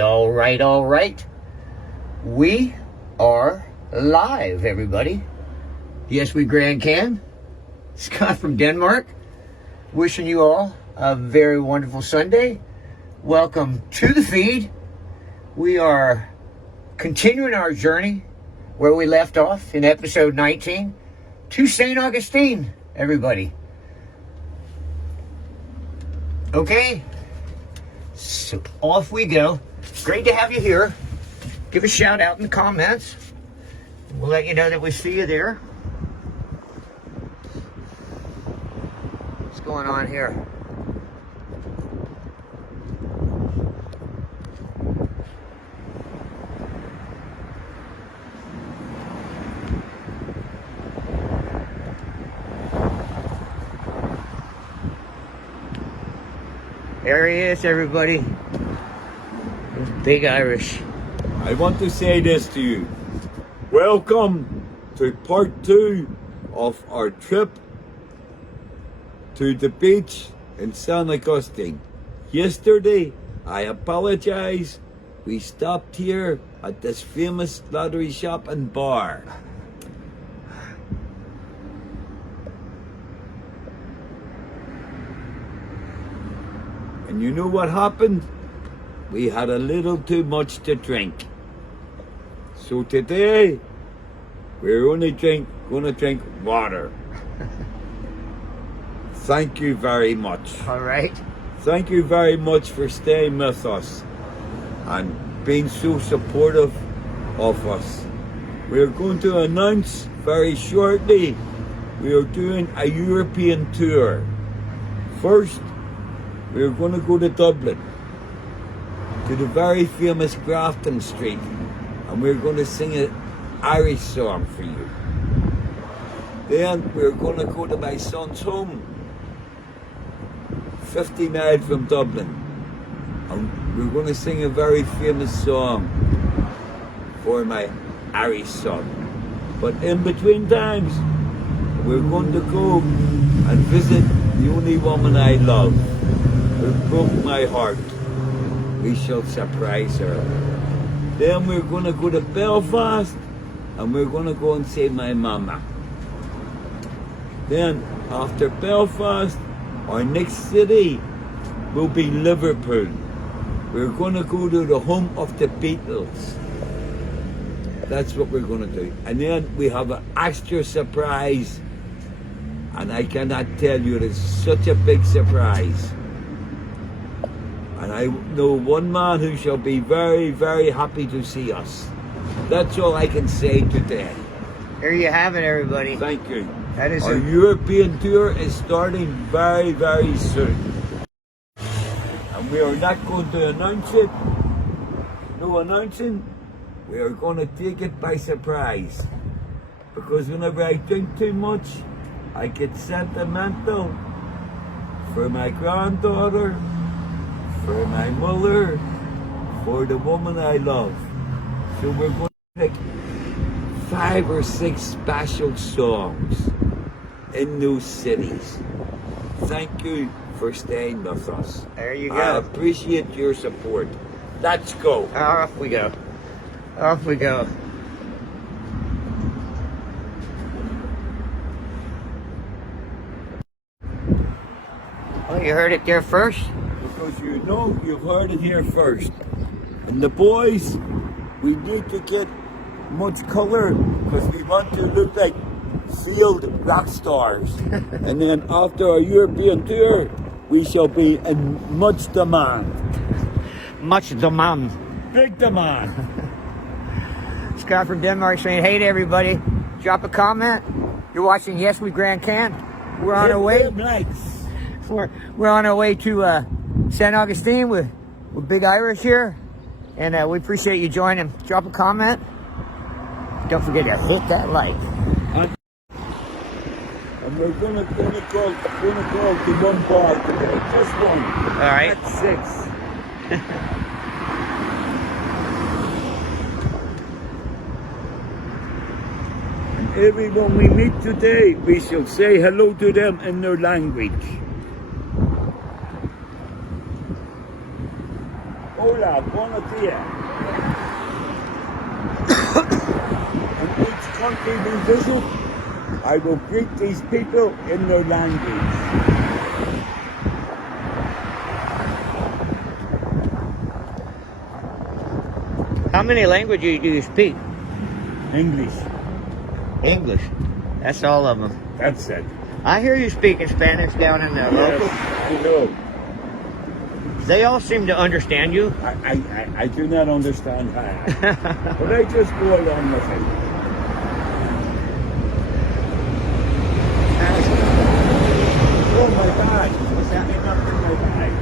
all right. We are live, everybody. YesWeGranCan. Scott from Denmark. Wishing you all a very wonderful Sunday. Welcome to the feed. We are continuing our journey where we left off in episode 19 to St. Augustine, everybody. Okay, so off we go. Great to have you here. Give a shout out in the comments. We'll let you know that we see you there. What's going on here? There he is, everybody. Big Irish. I want to say this to you. Welcome to part 2 of our trip to the beach in San Augustine. Yesterday, I apologize. We stopped here at this famous lottery shop and bar. And you know what happened? We had a little too much to drink. So today, we're only gonna drink water. Thank you very much. All right. Thank you very much for staying with us and being so supportive of us. We're going to announce very shortly, we are doing a European tour. First, we're going to go to Dublin, to the very famous Grafton Street, and we're going to sing an Irish song for you. Then we're going to go to my son's home, 50 miles from Dublin, and we're going to sing a very famous song for my Irish son. But in between times, we're going to go and visit the only woman I love, who broke my heart. We shall surprise her. Then we're going to go to Belfast and we're going to go and see my mama. Then after Belfast, our next city will be Liverpool. We're going to go to the home of the Beatles. That's what we're going to do. And then we have an extra surprise. And I cannot tell you, it is such a big surprise. And I know one man who shall be very, very happy to see us. That's all I can say today. There you have it, everybody. Thank you. That is our European tour is starting very, very soon. And we are not going to announce it. No announcing. We are going to take it by surprise. Because whenever I drink too much, I get sentimental for my granddaughter, for my mother, for the woman I love. So we're going to pick 5 or 6 special songs in those cities. Thank you for staying with us. There you go. I appreciate your support. Let's go. Off we go. Off we go. Well, you heard it there first. Because you know you've heard it here first. And the boys, we need to get much colour because we want to look like field rock stars. And then after our European tour, we shall be in much demand. Much demand. Big demand. Scott from Denmark saying hey to everybody. Drop a comment. You're watching YesWeGranCan. We're on our way. We're on our way to St. Augustine with Big Irish here, and we appreciate you joining. Drop a comment. Don't forget to hit that like. And we're gonna go to one bar today. Just one. All right. That's 6. And everyone we meet today, we shall say hello to them in their language. Hola. dia, buona dia. In each country we visit, I will greet these people in their language. How many languages do you speak? English. English. That's all of them. That's it. I hear you speaking Spanish down in the local. Yes, I know. They all seem to understand you. I do not understand how. But I just go along with it. Oh my God. What's happening up in my bag?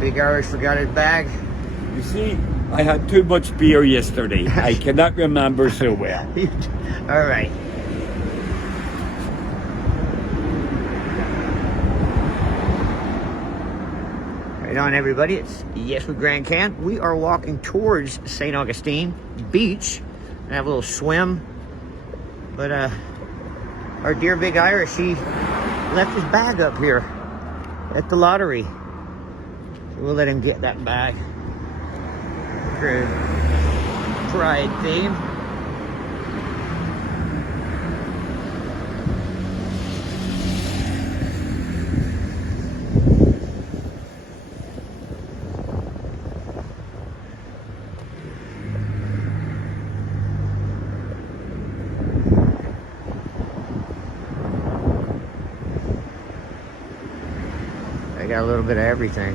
Big Irish forgot his bag. You see, I had too much beer yesterday. I cannot remember so well. All right. Right on, everybody. It's YesWeGranCan. We are walking towards SAN Augustin Beach and have a little swim. But our dear Big Irish, he left his bag up here at the lottery. So we'll let him get that bag. For pride theme. I got a little bit of everything.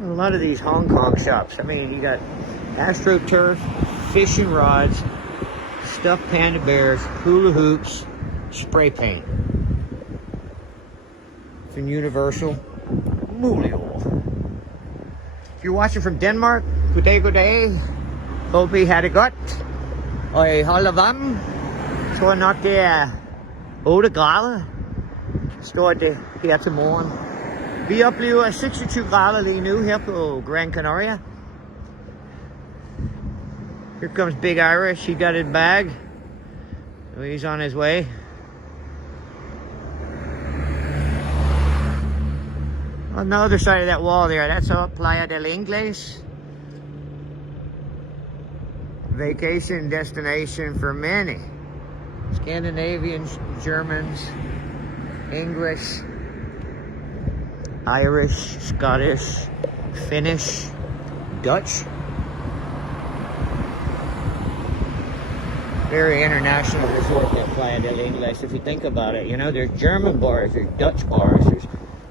A lot of these Hong Kong shops. I mean, you got AstroTurf, fishing rods, stuffed panda bears, hula hoops, spray paint. From Universal, Mulio. If you're watching from Denmark, good day. Hope you had it godt. Og I holder varmen. Jeg tror nok det er 8 grader. Står det her til morgen. Vi oplever 26 grader lige nu her på Gran Canaria. Here comes Big Irish. He got his bag. He's on his way. On the other side of that wall there, that's all Playa del Ingles. Vacation destination for many. Scandinavians, Germans, English, Irish, Scottish, Finnish, Dutch. Very international resort, that Playa del Ingles. If you think about it, you know, there's German bars, there's Dutch bars, there's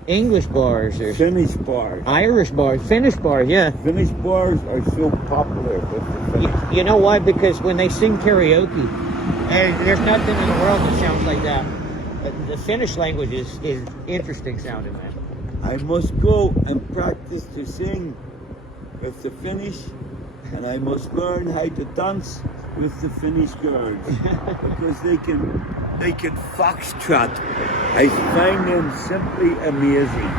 English bars, there's Finnish bars. Irish bars, Finnish bars, yeah. Finnish bars are so popular with the Finnish. You know why? Because when they sing karaoke, there's nothing in the world that sounds like that. The Finnish language is interesting sounding, man. I must go and practice to sing with the Finnish, and I must learn how to dance with the Finnish girls because they can foxtrot. I find them simply amazing.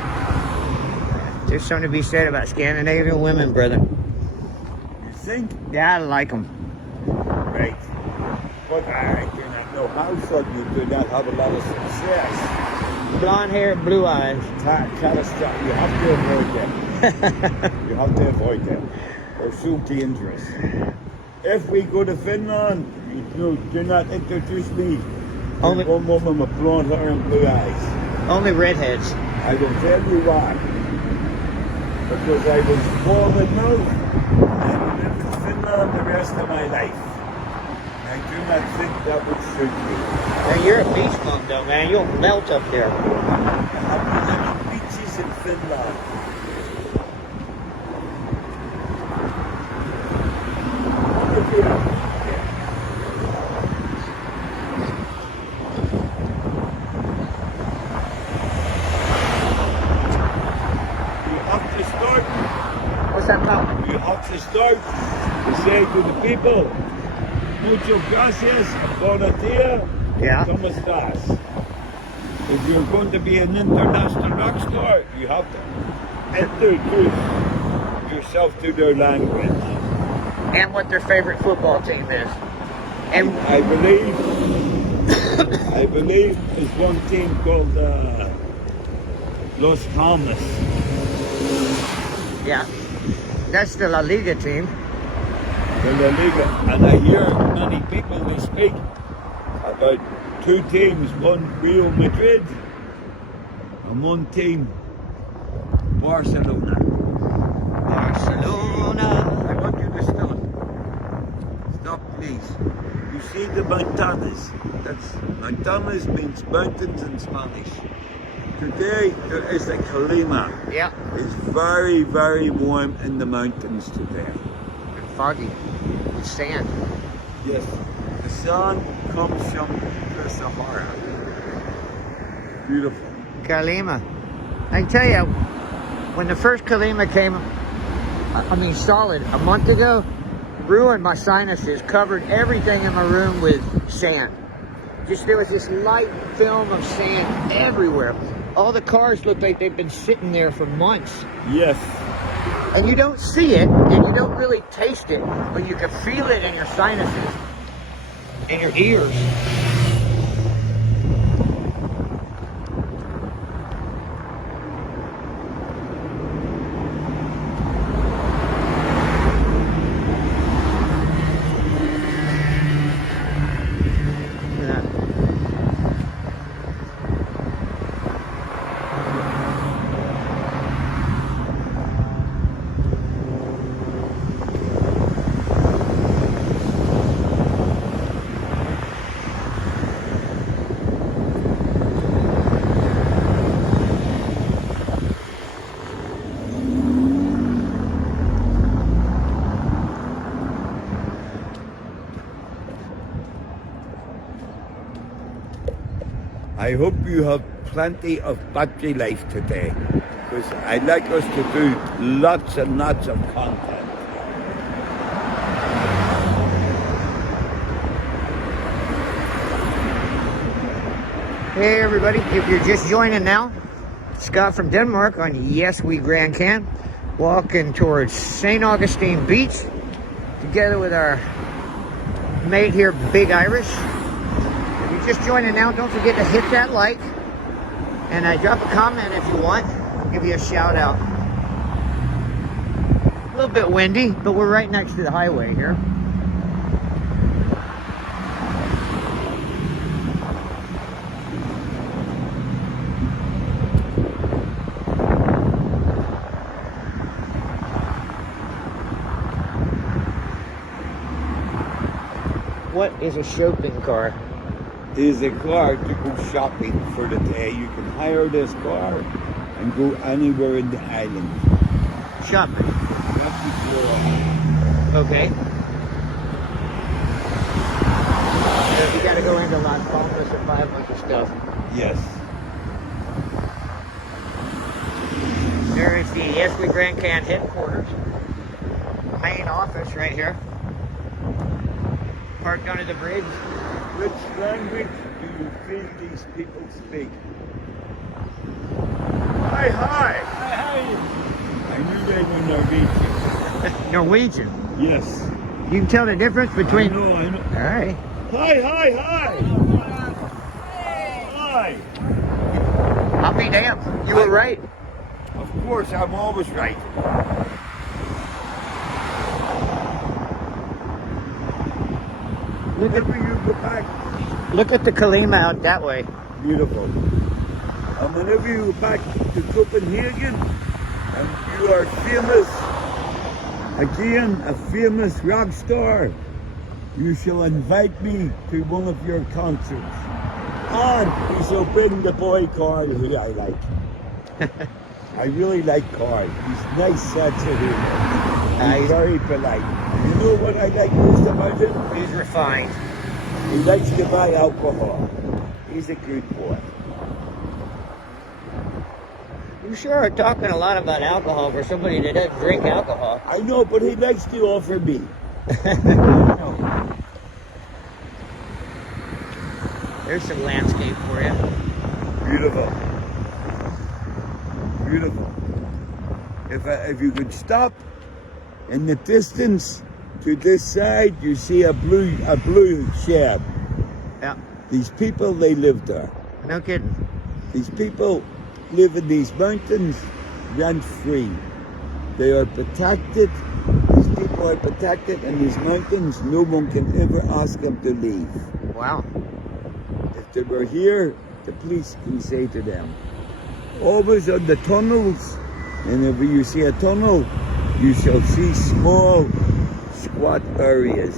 There's something to be said about Scandinavian women, brother. You think? Yeah, I like them. Right. But I cannot know how sudden you do not have a lot of success. Blonde hair, blue eyes. Catastrophic. You have to avoid them. You have to avoid them. They're so dangerous. If we go to Finland, do not introduce me. Only one woman with blonde hair and blue eyes. Only redheads. I will tell you why. Because I was born in North and I will live in Finland the rest of my life. I do not think that would suit me. Man, you're a beach bum though, man. You'll melt up there. I will live on beaches in Finland. What's that about? You have to start to say to the people, mucho gracias, buona dia, Yeah. ¿cómo estás? If you're going to be an international rock star, you have to introduce yourself to their language. and what their favorite football team is. And I believe there's one team called Los Palmas. yeah, that's the La Liga team. The La Liga. And I hear many people they speak about two teams, one Real Madrid and one team Barcelona. Barcelona. I want you to stop. Stop, please. You see the montañas? Montañas means mountains in Spanish. Today there is a clima. Yeah. It's very, very warm in the mountains today. And foggy. It's sand. Yes. The sun comes from the Sahara. Beautiful. Kalima. I can tell you, when the first Kalima came, I mean solid, a month ago, ruined my sinuses, covered everything in my room with sand. There was this light film of sand everywhere. All the cars look like they've been sitting there for months. Yes. And you don't see it, and you don't really taste it, but you can feel it in your sinuses, in your ears. I hope you have plenty of battery life today, because I'd like us to do lots and lots of content. Hey everybody, if you're just joining now, Scott from Denmark on YesWeGranCan, walking towards SAN Augustin Beach, together with our mate here, Big Irish. If you're just joining now, don't forget to hit that like, and drop a comment if you want. I'll give you a shout out. A little bit windy, but we're right next to the highway here. What is a shopping car? Is a car to go shopping for the day. You can hire this car and go anywhere in the island. Shopping. Okay. So you got to go into Las Palmas and buy a bunch of stuff. Yes. There is the YesWeGranCan headquarters. Main office right here. Parked under the bridge. Which language do you feel these people speak? Hi, hi! Hi, hi! I knew they were Norwegian. Norwegian. Yes. You can tell the difference between... I know. All right. Hi, hi, hi! Hi! I'll be damned. You were right. Of course, I'm always right. Whenever you go back, Look at the Kalima out that way. beautiful. And whenever you go back to Copenhagen, and you are famous, again, a famous rock star, you shall invite me to one of your concerts. And you shall bring the boy Carl, who I like. I really like Carl. He's nice, sense of humor. He's very polite. You know what I like most about him? He's refined. He likes to buy alcohol. He's a good boy. You sure are talking a lot about alcohol for somebody that doesn't drink alcohol. I know, but he likes to offer me. There's some landscape for you. Beautiful. Beautiful. If you could stop in the distance To this side, you see a blue shed. Yeah. These people, they live there. No kidding. These people live in these mountains rent-free. They are protected. These people are protected in these mountains. No one can ever ask them to leave. Wow. If they were here, the police can say to them, always on the tunnels, and if you see a tunnel, you shall see small, squat areas.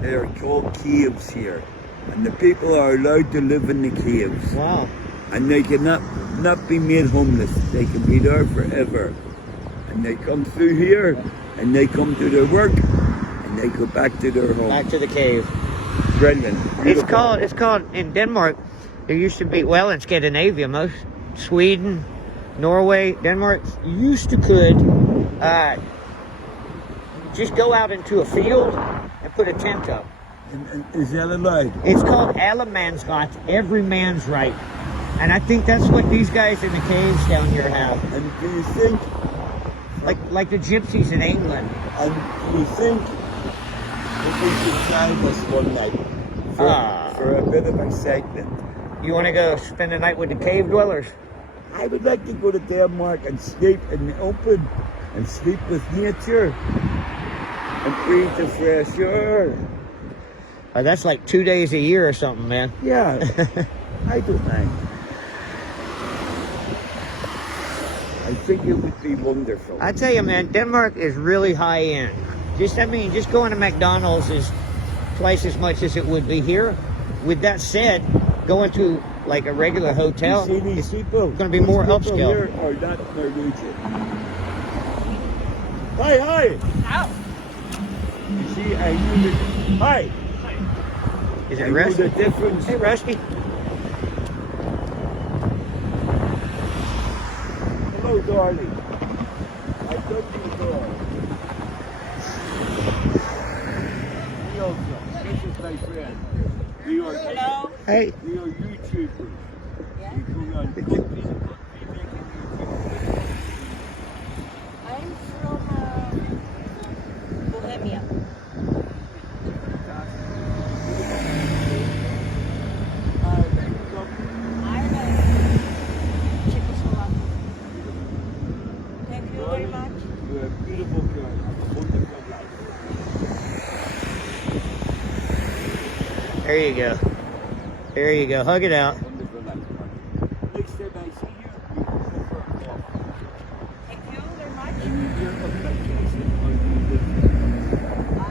They are called caves here. And the people are allowed to live in the caves. Wow. And they cannot not be made homeless. They can be there forever. And they come through here, and they come to their work, and they go back to their home. Back to the cave. Brilliant. It's called in Denmark. There used to be, well, in Scandinavia, most Sweden, Norway, Denmark, you used to could just go out into a field and put a tent up. And is that allowed? It's called Allemandsret, every man's right. And I think that's what these guys in the caves down here have. And do you think, Like the gypsies in England. and do you think that we should try this one night for a bit of excitement? You want to go spend the night with the cave dwellers? I would like to go to Denmark and sleep in the open and sleep with nature and breathe the fresh air. That's like 2 days a year or something, man. Yeah, I don't mind. I think it would be wonderful. I tell you, man, Denmark is really high end. Just going to McDonald's is twice as much as it would be here. With that said, going to like a regular hotel, You see these people? going to be more These people upscale. here are not Norwegian. Hi! Ow. You see, I knew the... Hi! Is I it know Rusty? the difference. Hey, Rusty. Hello, darling. I got you, door. This is my friend. We are, Hello. Hey. we are YouTubers. Yeah. We go on I'm from Bohemia. Ireland. Czechoslovakia. Thank you very much. You're a beautiful girl. A wonderful life. There you go. There you go. Hug it out. Wonderful life. Next time I see you, we will go for a walk. Thank you very much. And you hear of vacation or do you live here? I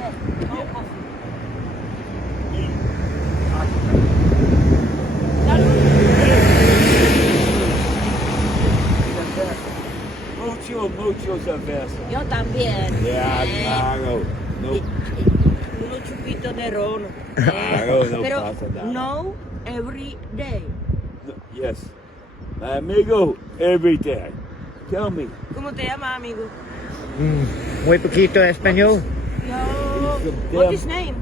don't no coffee. Mucho cerveza. Yo también. Yeah, claro. No. Uno chupito de ron. Claro, no Pero pasa nada. no every day. Yes. My amigo, every day. Tell me. ¿Cómo te llamas, amigo? Muy poquito español. Yo. What is name?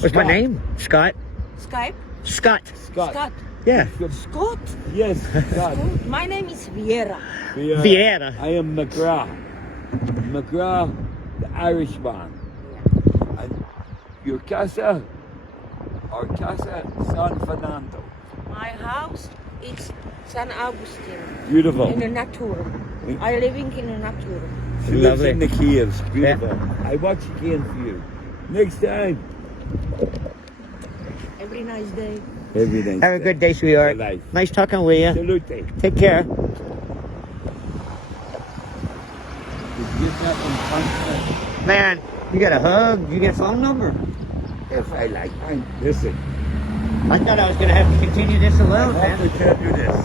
What's my name? Scott. Skype? Scott. Scott. Scott. Yeah. Scott? Yes, Scott. My name is Viera. Vieira. I am McGrath. McGrath, the Irishman. And your casa, our casa, San Fernando. My house is San Augustin. Beautiful. In the nature. I living in the nature. She lives Lovely. in the caves. Beautiful. I watch again for you. Next time. Every nice day. Every day. Have a good day, sweetheart. Good life. Nice talking with you. Salute. Take care. Did you get that on contact? Man, you got a hug? You get a phone number? If I like, listen. I thought I was going to have to continue this alone, I have man. to tell you this.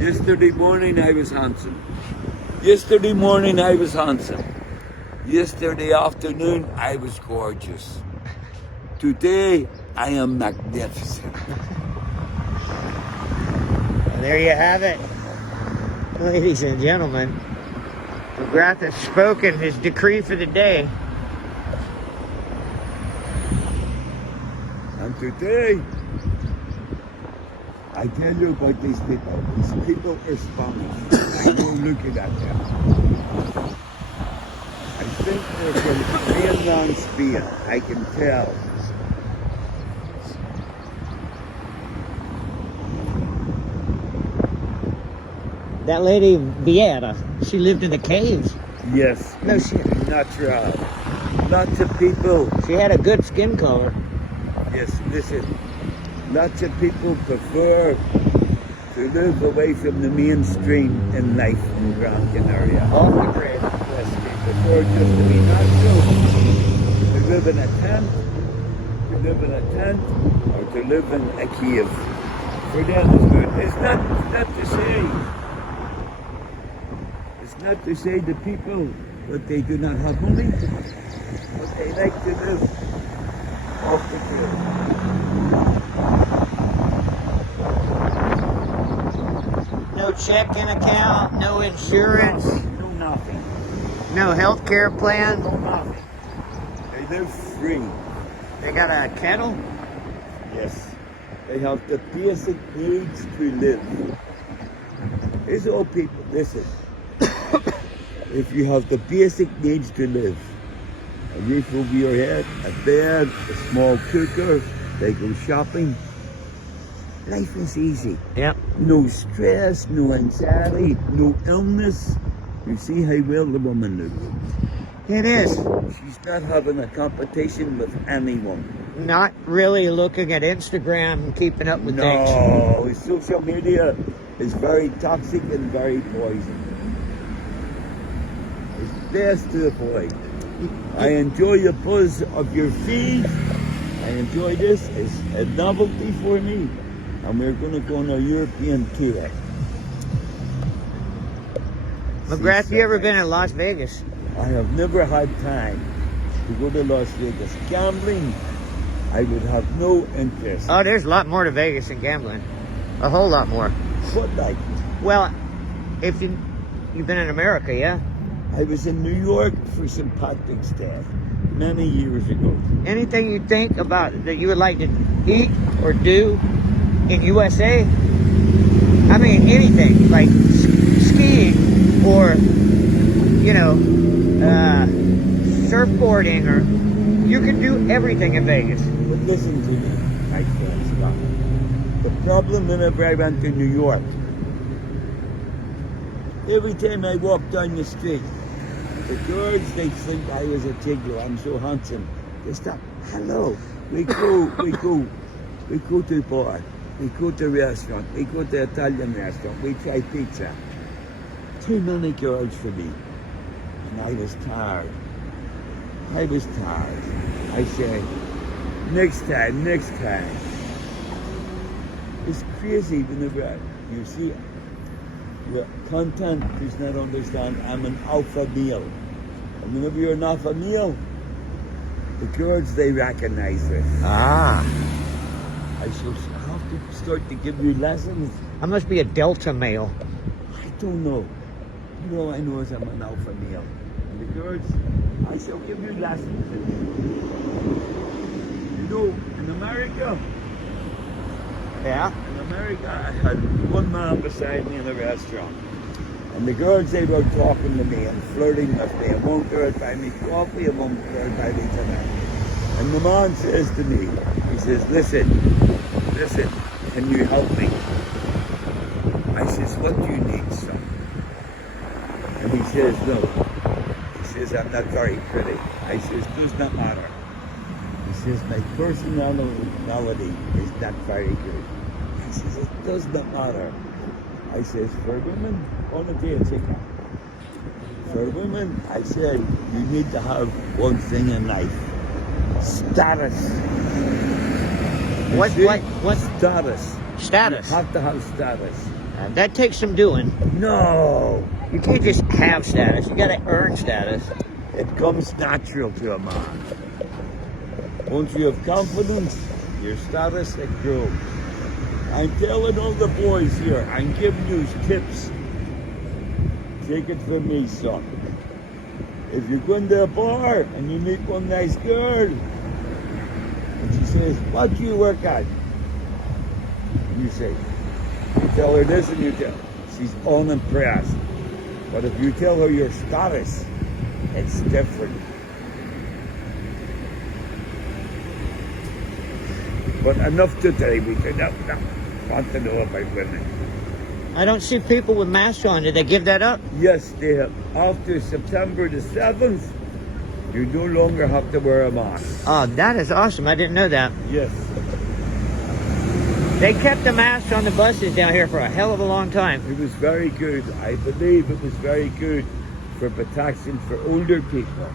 Yesterday morning I was handsome. Yesterday morning I was handsome. Yesterday afternoon I was gorgeous. Today I am magnificent. There you have it. Ladies and gentlemen, McGrath has spoken his decree for the day. And today I I tell you about these people. These people are Spanish. I know looking at them. I think they're from mainland Spain. I can tell. That lady, Viera, she lived in the caves. Yes. No, Natural. Lots of people. she had a good skin color. Yes, listen. Lots of people prefer to live away from the mainstream in life in Gran Canaria. Off the grid. Yes, they prefer just to be natural. To live in a tent, or to live in a cave. For them is good. It's not to say the people that they do not have money, but they like to live off the grid. No checking account, no insurance, No nothing. no health care plan. No nothing. They live free. They got a kettle. Yes. They have the basic needs to live. It's all people. Listen. If you have the basic needs to live, a roof over your head, a bed, a small cooker, they go shopping. Life is easy. Yep. No stress, no anxiety, no illness. You see how well the woman looks. It is. She's not having a competition with anyone. Not really looking at Instagram and keeping up with things. No, social media is very toxic and very poison. It's best to avoid. I enjoy the buzz of your feed. I enjoy this. It's a novelty for me. And we're going to go on a European tour. McGrath, you ever been in Las Vegas? I have never had time to go to Las Vegas. Gambling, I would have no interest. Oh, there's a lot more to Vegas than gambling. A whole lot more. What like? Well, if you've been in America, yeah? I was in New York for St. Patrick's Day many years ago. Anything you think about that you would like to eat or do in USA? I mean, anything like skiing or, you know, surfboarding, or you can do everything in Vegas. But listen to me, my friend Scott. The problem whenever I went to New York, every time I walk down the street, the girls, they think I was a gigolo. I'm so handsome. They stop. Hello. We go to the bar. We go to a restaurant. We go to an Italian restaurant. We try pizza. Too many girls for me. And I was tired. I said, next time. It's crazy whenever you see the content does not understand I'm an alpha male. And whenever you're an alpha male, the girls, they recognize it. Ah. I shall have to start to give you lessons. I must be a Delta male. I don't know. All I know is I'm an alpha male. And the girls, I shall give you lessons. You know, in America, Yeah? in America, I had one man beside me in a restaurant. And the girls, they were talking to me and flirting with me. And one girl buy me coffee and one girl buy me dinner. And the man says to me, he says, listen, can you help me? I says, what do you need, son? And he says, no. He says, I'm not very pretty. I says, does not matter. He says, my personality is not very good. He says, it does not matter. I says, for women, on a day ticket. For women, I said, you need to have one thing in life. Status. What? Status. Status. You have to have status. That takes some doing. No. You can't just have status. You gotta earn status. It comes natural to a man. Once you have confidence, your status, it grows. I'm telling all the boys here, I'm giving you tips. Take it from me, son. If you go into a bar and you meet one nice girl, and she says, what do you work at? And you say, You tell her this and you tell she's unimpressed. But if you tell her you're Scottish, it's different. But enough today, we do not want to know about women. I don't see people with masks on. Did they give that up? Yes, they have. After September the 7th, you no longer have to wear a mask. Oh, that is awesome. I didn't know that. Yes. They kept the masks on the buses down here for a hell of a long time. It was very good. I believe it was very good for protection for older people.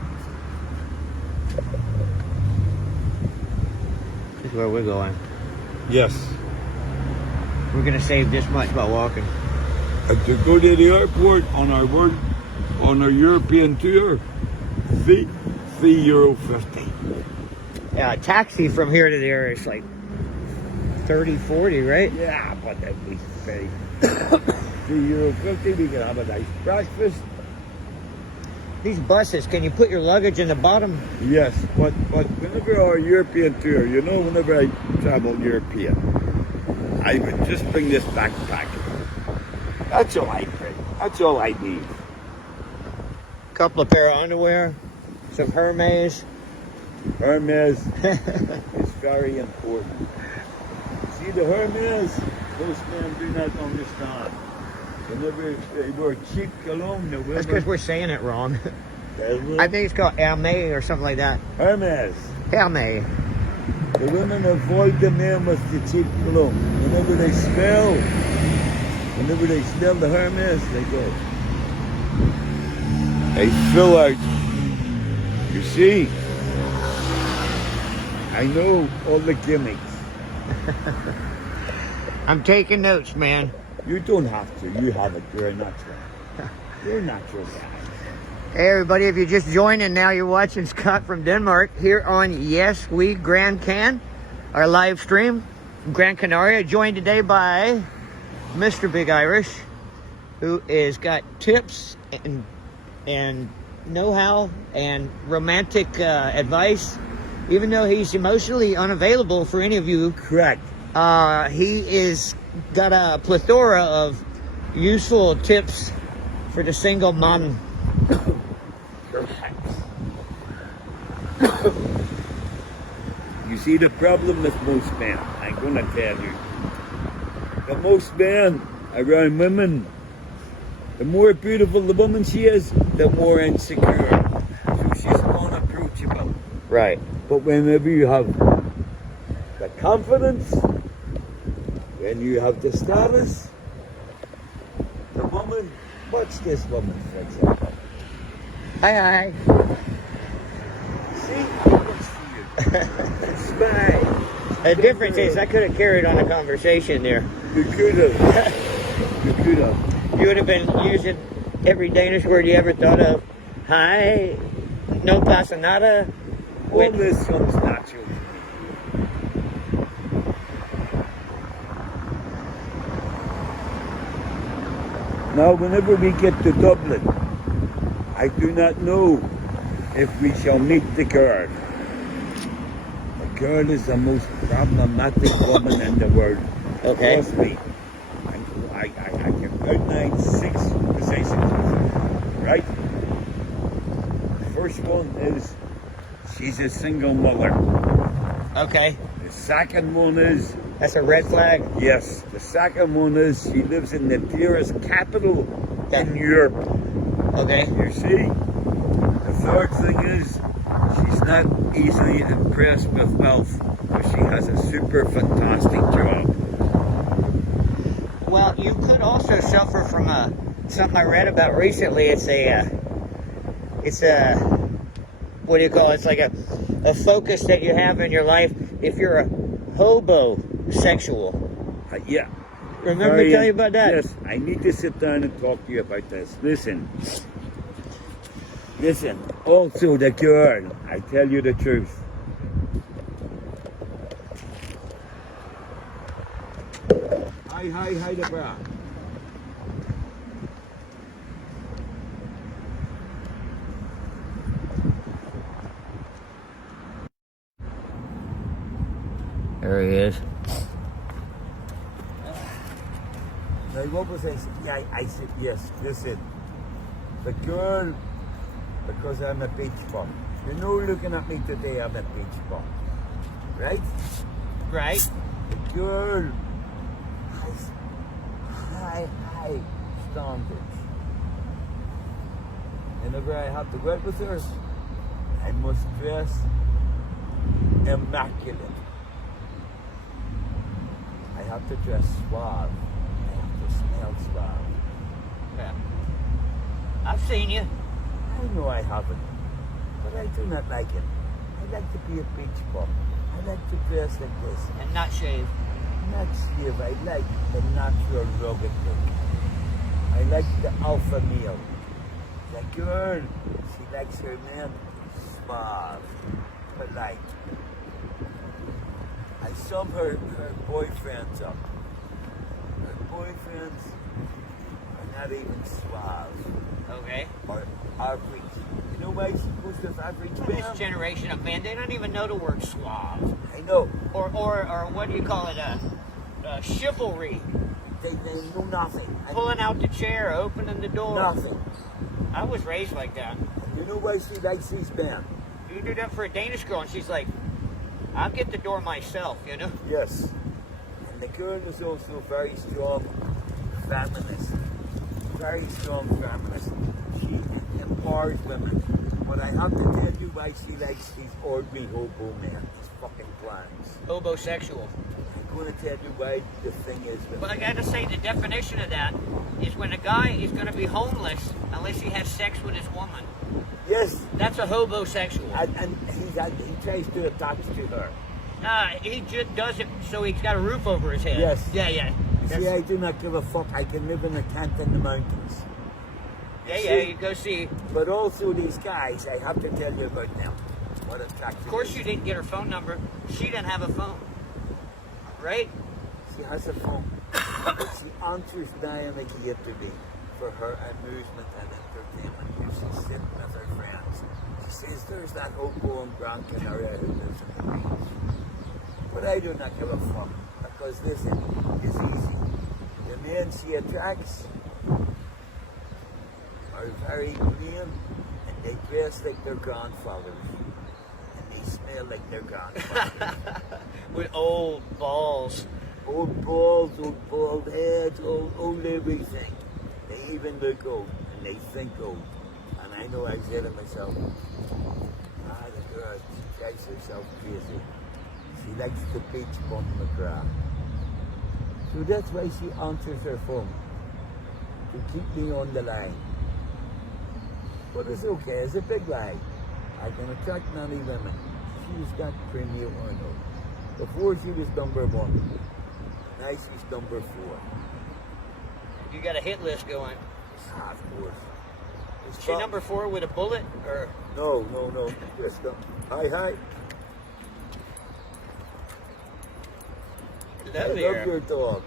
This is where we're going. Yes. We're going to save this much by walking. And to go to the airport on our European tour, €3.50. Yeah, a taxi from here to there is like 30, 40, right? Yeah, but that was very €3.50. We can have a nice breakfast. These buses, can you put your luggage in the bottom? Yes, but whenever our European tour, you know, whenever I travel European, I would just bring this backpack. That's all I bring. That's all I need. Couple of pair of underwear, some Hermes. Hermes is very important. See, the Hermes, most men do not understand. Whenever they wear cheap cologne, the women... That's because we're saying it wrong. I think it's called Hermes or something like that. Hermes. Hermes. The women avoid the men with the cheap cologne. Whenever they smell the Hermes, they go. They fill out. You see, I know all the gimmicks. I'm taking notes, man. You don't have to. You have it. You're a natural. You're a natural guy. Hey everybody, if you're just joining now, you're watching Scott from Denmark here on YesWeGranCan, our live stream from Gran Canaria, joined today by Mr. Big Irish, who is got tips and know-how and romantic advice, even though he's emotionally unavailable for any of you. Correct. He is got a plethora of useful tips for the single mom. You see the problem with most men, I'm going to tell you. The most men around women, the more beautiful the woman she is, the more insecure. So she's unapproachable. Right. But whenever you have the confidence, when you have the status, the woman, watch this woman, for example. Hi. See, it works for you. Smile. The difference is I could have carried on a conversation there. You could have. You could have. You would have been using every Danish word you ever thought of. Hi, no pasa nada. All this comes natural. Now, whenever we get to Dublin, I do not know if we shall meet the girl. The girl is the most problematic woman in the world. Okay. Trust me. I can outline 6 positions. Right? The first one is she's a single mother. Okay. The second one is... That's a red flag? Yes. The second one is she lives in the dearest capital in Europe. Okay. You see? The third thing is she's not easily impressed with wealth, but she has a super fantastic job. Well, you could also suffer from something I read about recently. It's a what do you call it? It's like a focus that you have in your life if you're a hobosexual. Yeah. Remember me telling you about that? Yes, I need to sit down and talk to you about this. Listen. Also the girl, I tell you the truth. Hi, the bra. There he is. Now what was I saying? Yeah, I said, yes, listen. The girl, because I'm a beach bum. You know, looking at me today, I'm a beach bum. Right? Right. The girl has high standards. Whenever I have to work with her, I must dress immaculate. I have to dress suave. I have to smell suave. Yeah. I've seen you. I know I haven't, but I do not like it. I like to be a beach bum. I like to dress like this. And not shave. Not shave. I like the natural rugged look. I like the alpha male. The girl, she likes her man suave, polite. I sum her boyfriends up. Her boyfriends are not even suave. Okay. Or average. You know why she goes to average This man? generation of men, they don't even know the word suave. I know. Or what do you call it? Chivalry. They know nothing. Pulling out the chair, opening the door. Nothing. I was raised like that. You know why she likes these men? You do that for a Danish girl, and she's like, I'll get the door myself, you know? Yes. And the girl is also very strong feminist. Very strong feminist. She empowers women. But I have to tell you why she likes these ordinary hobo men. These fucking clowns. Hobosexual. I'm going to tell you why the thing is with But I gotta say, the definition of that is when a guy is gonna be homeless unless he has sex with his woman. Yes. That's a hobosexual. And he tries to attach to her. He just does it so he's got a roof over his head. Yes. Yeah. See, I do not give a fuck. I can live in a tent in the mountains. Yeah, you go see. But also these guys, I have to tell you about them. What attractive. Of course you didn't get her phone number. She didn't have a phone. Right? She has a phone. But she answers Diana yesterday for her amusement and entertainment. Here she's sitting with her friends. She says there's that hobo in Gran Canaria who lives in the beach. But I do not give a fuck. Because listen, it's easy. The men she attracts are very clean and they dress like their grandfathers. And they smell like their grandfathers. With old balls. Old balls, old bald heads, old everything. They even look old and they think old. And I know I said to myself, the girl, she drives herself crazy. She likes the beach bum McGrath. So that's why she answers her phone. To keep me on the line. But it's okay, it's a big lie. I can attract many women. She's got premier honor. Before she was number 1. Now she's number 4. You got a hit list going. Of course. Is she number 4 with a bullet? Or No. Just hi. I love your dog.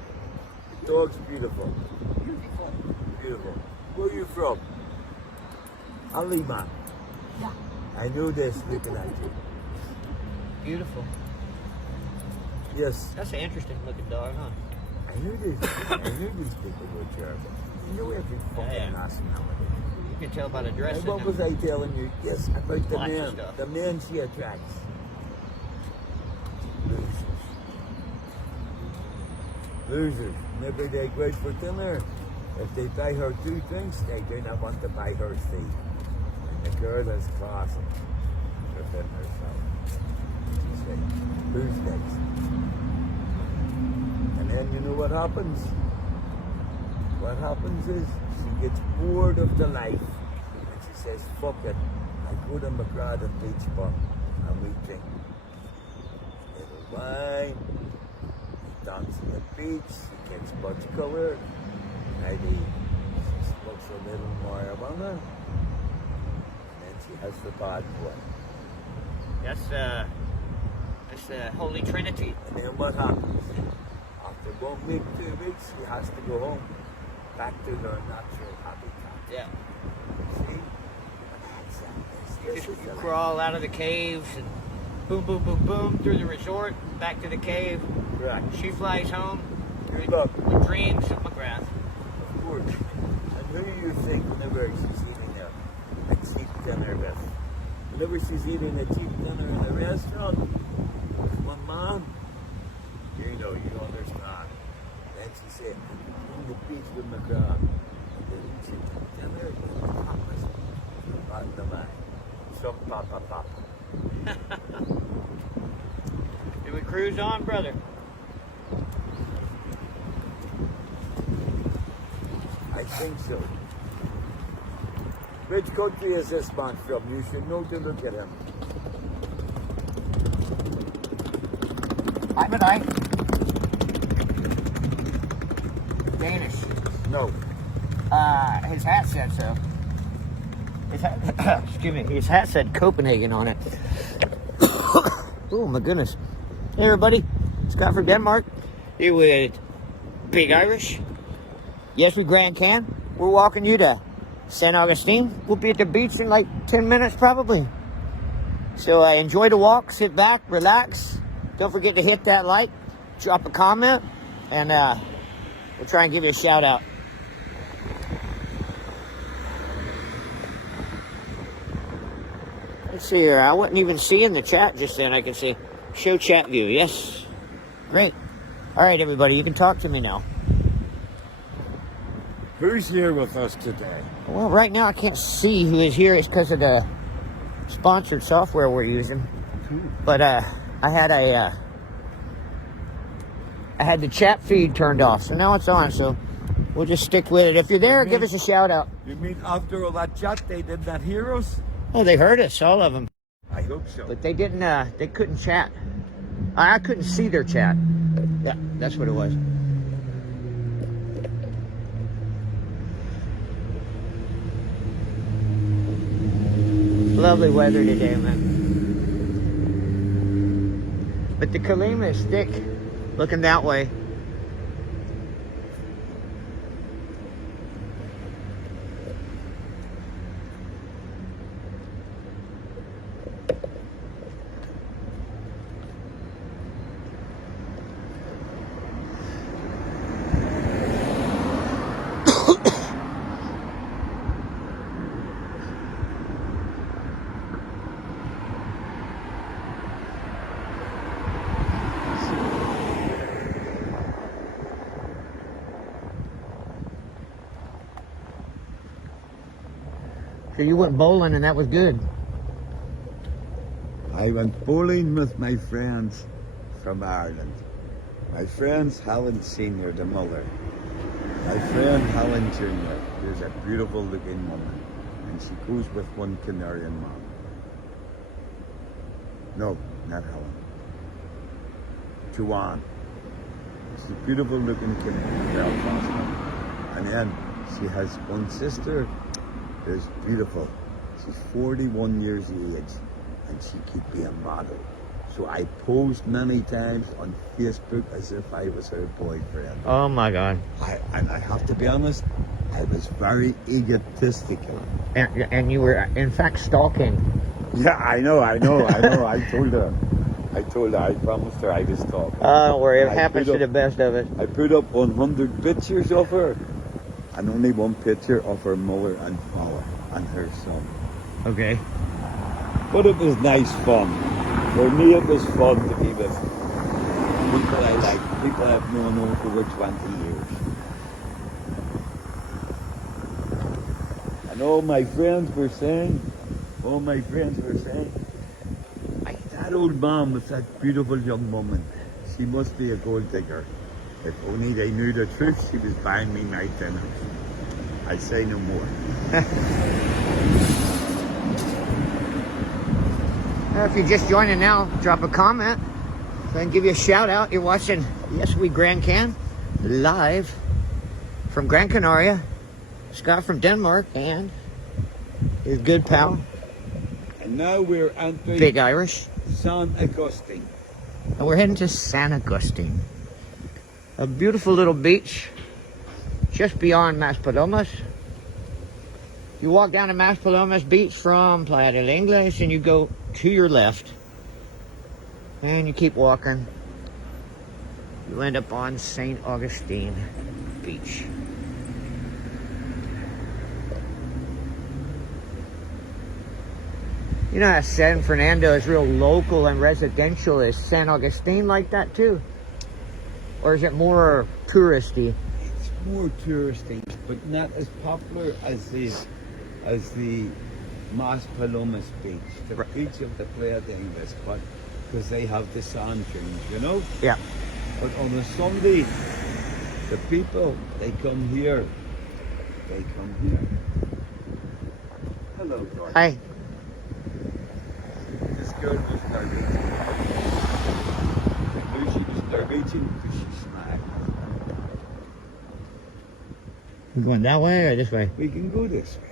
The dog's beautiful. Beautiful. Where are you from? Aliman. Yeah. I knew this looking at you. Beautiful. Yes. That's an interesting looking dog, huh? I knew these people were terrible. You know every fucking nationality. You can tell by the dress. And what was I telling you? Yes, about the Lots of men. stuff. The men she attracts. Losers. Maybe they go out for dinner. If they buy her 2 drinks, they do not want to buy her 3. And the girl is classy within herself. She's like, who's next? And then you know what happens? What happens is she gets bored of the life. And she says, fuck it. I go to McGrath and Beach Bum and we drink. Little wine. Dancing at the beach, she gets much colour, maybe she smokes a little marijuana, and then she has the bad boy. That's the Holy Trinity. And then what happens? After 1 week, 2 weeks, she has to go home, back to her natural habitat. Yeah. See? And that's You crawl out of the caves and boom, through the resort, back to the cave. Correct. She flies home Good luck. with dreams of McGrath. work. And who do you think whenever she's eating a cheap dinner with? Whenever she's eating a cheap dinner in a restaurant with one man, you know, you understand. Then she said, on the beach with my grand. And then she took dinner with the papas. And the man. Some papa. Did we cruise on, brother? I think so. Which country is this man from? You should know to look at him. I'm an I. Danish. No. His hat said so. His hat, excuse me. His hat said Copenhagen on it. Oh my goodness! Hey everybody, Scott from Denmark. Here with Big Irish. YesWeGranCan. We're walking you to SAN Augustin. We'll be at the beach in like 10 minutes probably. So enjoy the walk. Sit back, relax. Don't forget to hit that like, drop a comment, and we'll try and give you a shout out. Let's see here. I wasn't even seeing the chat just then. I can see show chat view. Yes. Great. All right, everybody. You can talk to me now. Who's here with us today? Well, right now I can't see who is here. It's because of the sponsored software we're using. But I had the chat feed turned off, so now it's on. So we'll just stick with it. If you're there, give us a shout out. You mean after all that chat, they did not hear us? Oh, they heard us, all of them. I hope so. But they didn't. They couldn't chat. I couldn't see their chat. Yeah, that's what it was. Lovely weather today, man. But the Kalima is thick, looking that way. So you went bowling and that was good. I went bowling with my friends from Ireland. My friends Helen Senior, the mother. My friend Helen Junior, who's a beautiful looking woman. And she goes with one Canarian man. No, not Helen. Joanne. She's a beautiful looking Canarian Belfast. And then she has one sister who's beautiful. She's 41 years of age and she could be a model. So I posed many times on Facebook as if I was her boyfriend. Oh my God. And I have to be honest, I was very egotistical. And you were in fact stalking. Yeah, I know. I told her, I promised her I was talking. Oh, don't worry, it happens to the best of us. I put up 100 pictures of her and only one picture of her mother and father and her son. Okay. But it was nice fun. For me it was fun to be with people I like, people I've known over 20 years. And all my friends were saying, that old man with that beautiful young woman, she must be a gold digger. If only they knew the truth, she was buying me night dinners. I say no more. If you're just joining now, drop a comment. So I can give you a shout out. You're watching YesWeGranCan live from Gran Canaria. Scott from Denmark and his good pal. And now we're entering Big Irish. SAN Augustin. And we're heading to SAN Augustin. A beautiful little beach just beyond Maspalomas. You walk down to Maspalomas Beach from Playa del Ingles and you go to your left. And you keep walking. You end up on St. Augustine Beach. You know how San Fernando is real local and residential. Is San Augustine like that too? Or is it more touristy? It's more touristy, but not as popular as the Mas Palomas beach, the beach of the Playa de Ingles, but because they have the sand dunes, you know? Yeah. But on a Sunday, the people, they come here. They come here. Hello, George. Hi. This girl was Norwegian. I knew she was Norwegian because she smiled. You going that way or this way? We can go this way.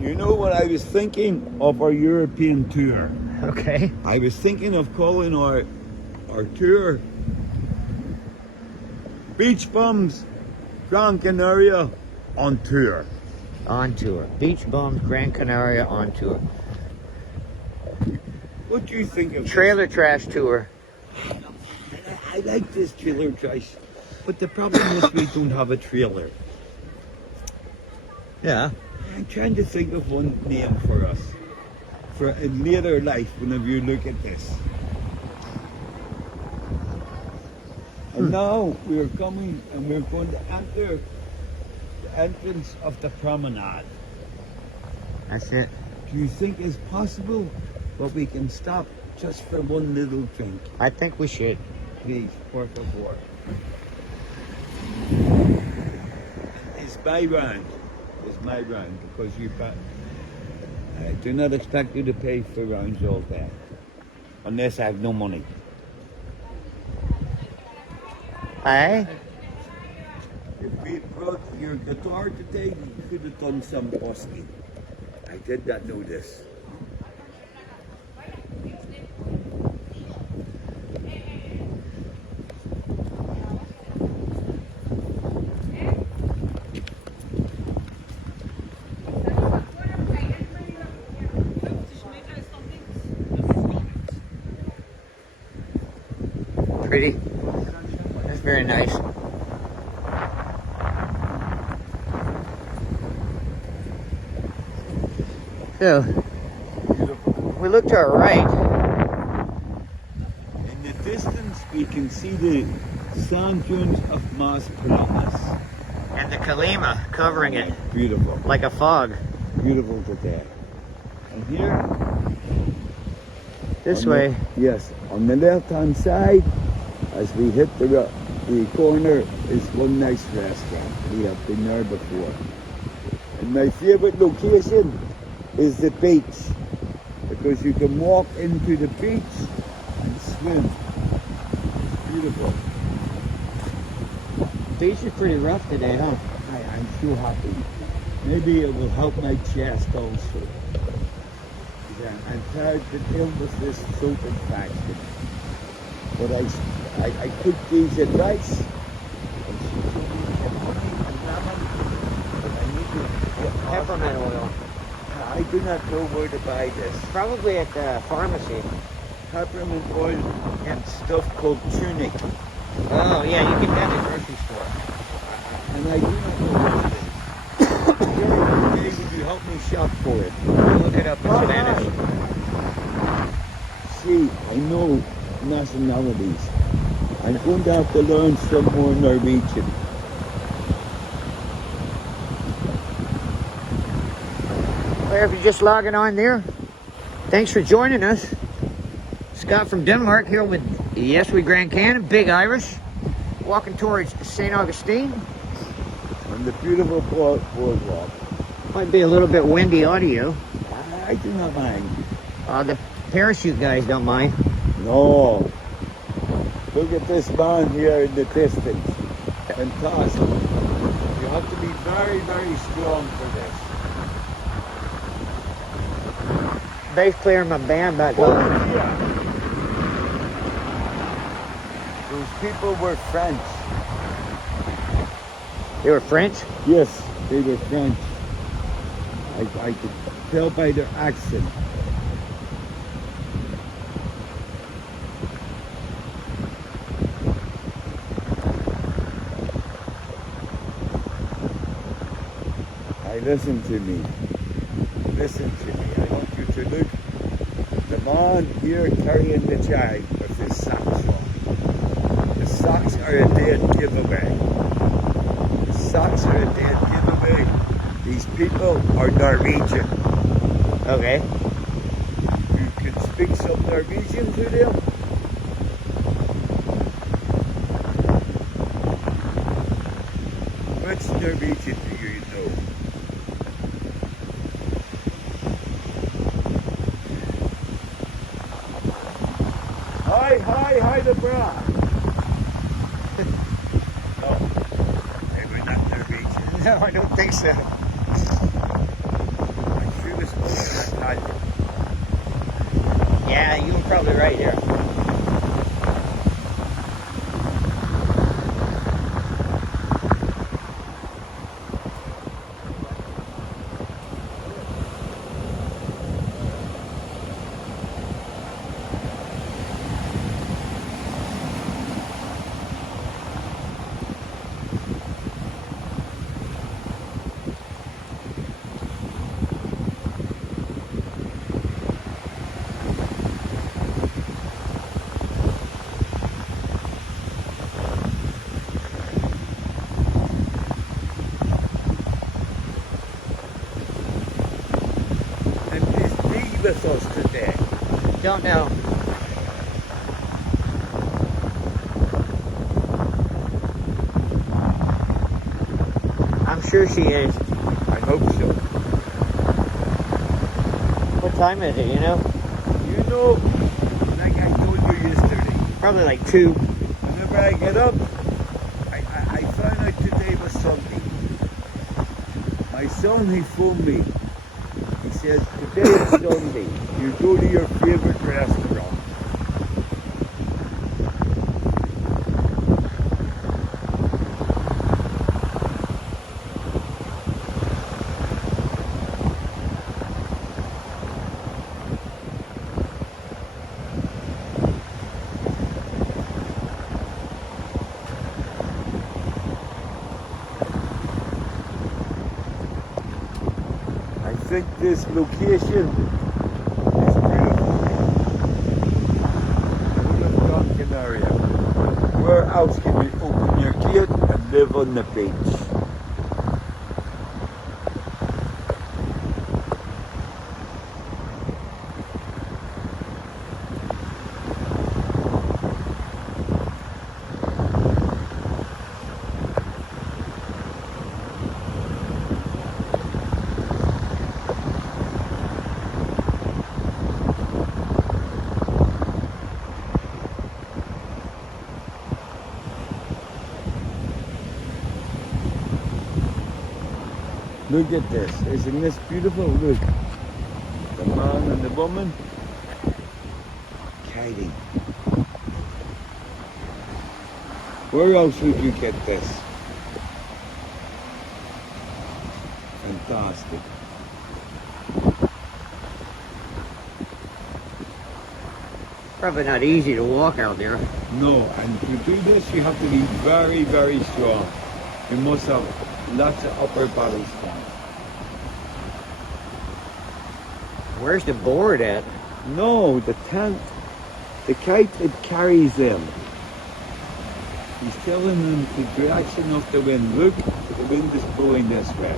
You know what I was thinking of our European tour? Okay. I was thinking of calling our tour Beach Bums Gran Canaria on tour. On tour. Beach Bums Gran Canaria on tour. What do you think of Trailer trash tour. this? I like this trailer trash, but the problem is we don't have a trailer. Yeah. I'm trying to think of one name for us, for in later life, whenever you look at this. And now we're coming and we're going to enter the entrance of the promenade. That's it. Do you think it's possible that we can stop just for one little drink? I think we should. Please, por favor. It's my round. It's my round because you I do not expect you to pay for rounds all day unless I have no money. Hey? If we brought your guitar today, you could have done some busking. I did not know this. Pretty. That's very nice. So, we look to our right. In the distance, we can see the sand dunes of Mas Palomas. And the Kalima covering it Beautiful. like a fog. Beautiful today. And here, This on way. Yes, on the left-hand side, as we hit the corner, is one nice restaurant. We have been there before. And my favorite location is the beach, because you can walk into the beach and swim. It's beautiful. Beach is pretty rough today, huh? I'm so happy. Maybe it will help my chest also. Yeah, I'm tired to deal with this throat infection. But I could use advice. And she told me to get honey and lemon, but I need to get Peppermint oil. I do not know where to buy this. Probably at the pharmacy. Peppermint oil and stuff called tunic. Oh, yeah, you get that at the grocery store. And I do not know what it is. Maybe would you help me shop for it? Look it up in Spanish. See, I know nationalities. I'm going to have to learn some more Norwegian. Well, if you're just logging on there, thanks for joining us. Scott from Denmark here with YesWeGranCan and Big Irish, walking towards St. Augustine. On the beautiful boardwalk. Might be a little bit windy audio. I do not mind. The parachute guys don't mind. No. Look at this man here in the distance. Fantastic. You have to be very, very strong for this. bass player in my band back Oh, home. yeah. Those people were French. They were French? Yes, they were French. I could tell by their accent. Hey, listen to me. Listen to me. I want you to look. The man here carrying the jug with his socks on. The socks are a dead giveaway. The socks are a dead giveaway. These people are Norwegian. Okay. You can speak some Norwegian to them. Which Norwegian do you know? Hi the bra. Oh, they were not Norwegian. No, I don't think so. I sure was spoken Italian. Yeah, you were probably right here. With us today. Don't know. I'm sure she is. I hope so. What time is it, you know? You know, like I told you yesterday, Probably like 2. whenever I get up, I found out today was Sunday. My son, he phoned me. He said, today is Sunday. You go to your favorite restaurant. I think this location is beautiful. Duncan area. Where else can you open your gate and live on the beach? Look at this. Isn't this beautiful? Look. The man and the woman kiting. Where else would you get this? Fantastic. Probably not easy to walk out there. No, and to do this you have to be very, very strong. You must have lots of upper body strength. Where's the board at? No, the tent, the kite that carries them. He's telling them the direction of the wind. Look, the wind is blowing this way.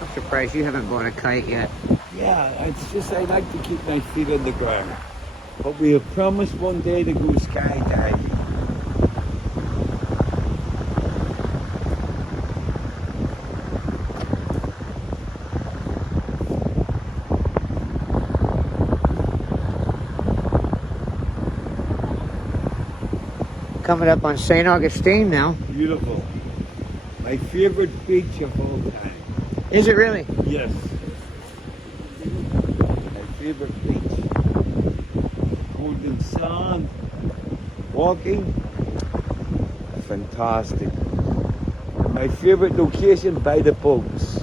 I'm surprised you haven't bought a kite yet. Yeah, it's just I like to keep my feet on the ground. But we have promised one day to go skydiving. Coming up on St. Augustine now. Beautiful. My favorite beach of all time. Is it really? Yes. My favorite beach. Golden sand. Walking. Fantastic. My favorite location by the boats.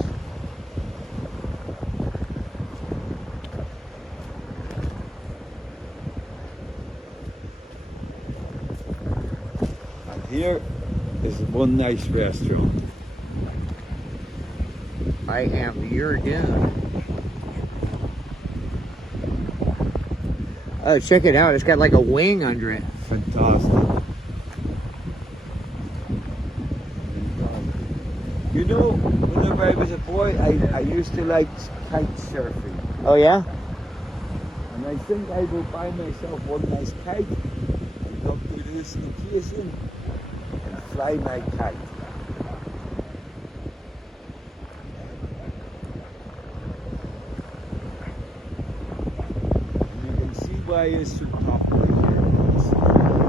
And here is one nice restaurant. I am your dune. Oh, check it out. It's got like a wing under it. Fantastic. You know, whenever I was a boy, I used to like kite surfing. Oh, yeah? And I think I will buy myself one nice kite and go to this location and fly my kite. And you can see why it's so popular here.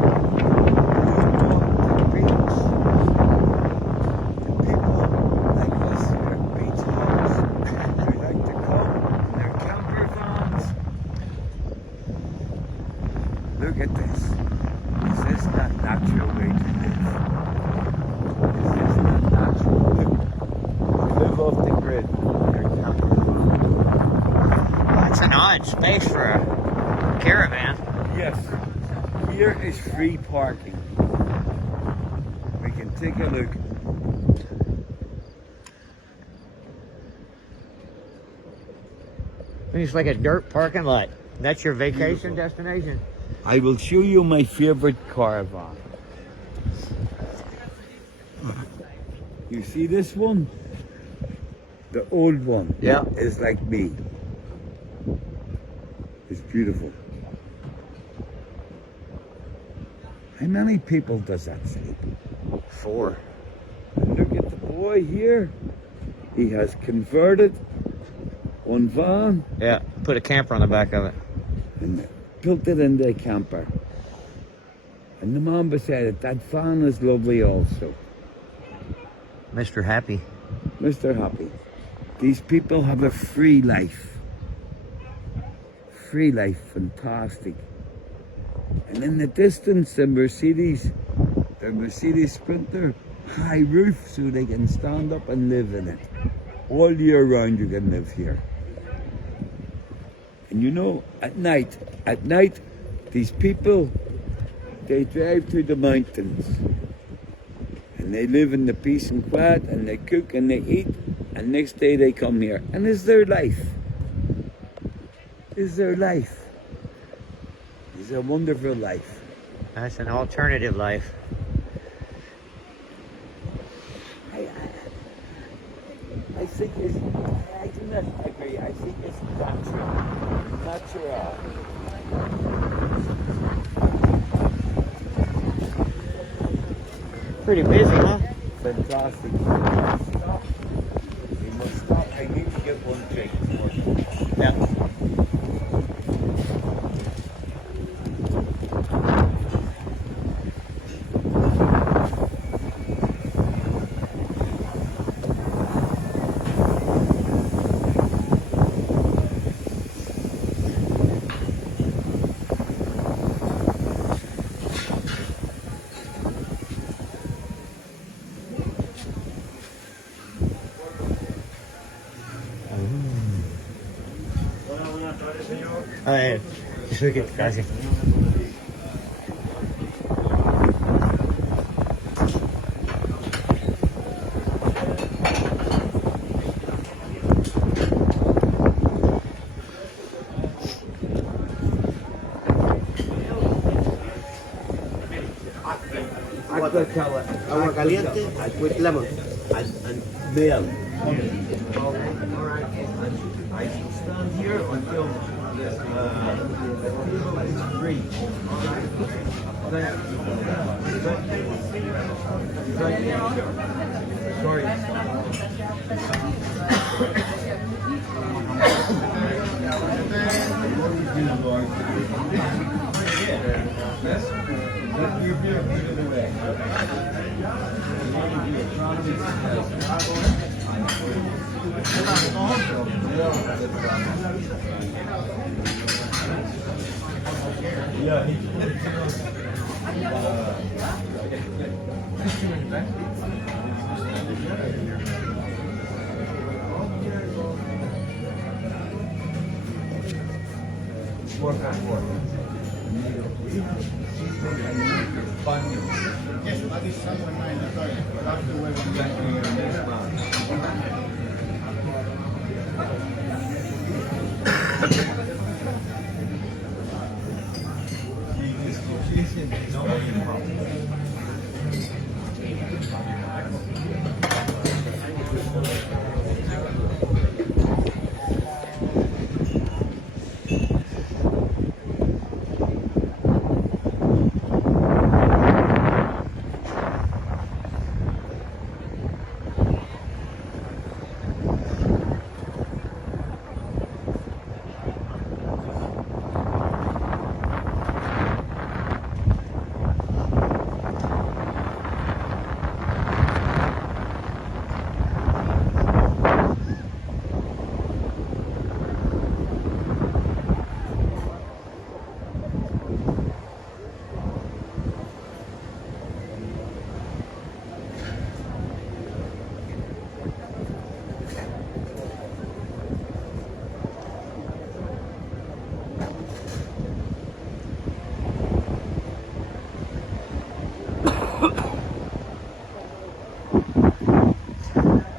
Look at this. Is this not natural way to live? Is this not natural? Live off the grid. Their camper van. That's an odd space for a caravan. Yes. Here is free parking. We can take a look. It's like a dirt parking lot. That's your vacation Beautiful. destination. I will show you my favorite caravan. You see this one? The old one. Yeah. Is like me. It's beautiful. How many people does that sleep? 4. And look at the boy here. He has converted one van Yeah, put a camper on the back of it. and built it into a camper. And the man beside it, that van is lovely also. Mr. Happy. Mr. Happy. These people have a free life. Free life, fantastic. And in the distance, the Mercedes Sprinter, high roof so they can stand up and live in it. All year round you can live here. And you know, at night, these people, they drive to the mountains. And they live in the peace and quiet, and they cook and they eat, and next day they come here. And it's their life. It's their life. It's a wonderful life. That's an alternative life. I think it's, I do not agree. I think it's natural. Natural. Pretty busy, huh? Fantastic. Stop. We must stop. I need to get one drink. Yeah. Gracias. Agua caliente with lemon and milk. I shall stand here until it's free. Sorry.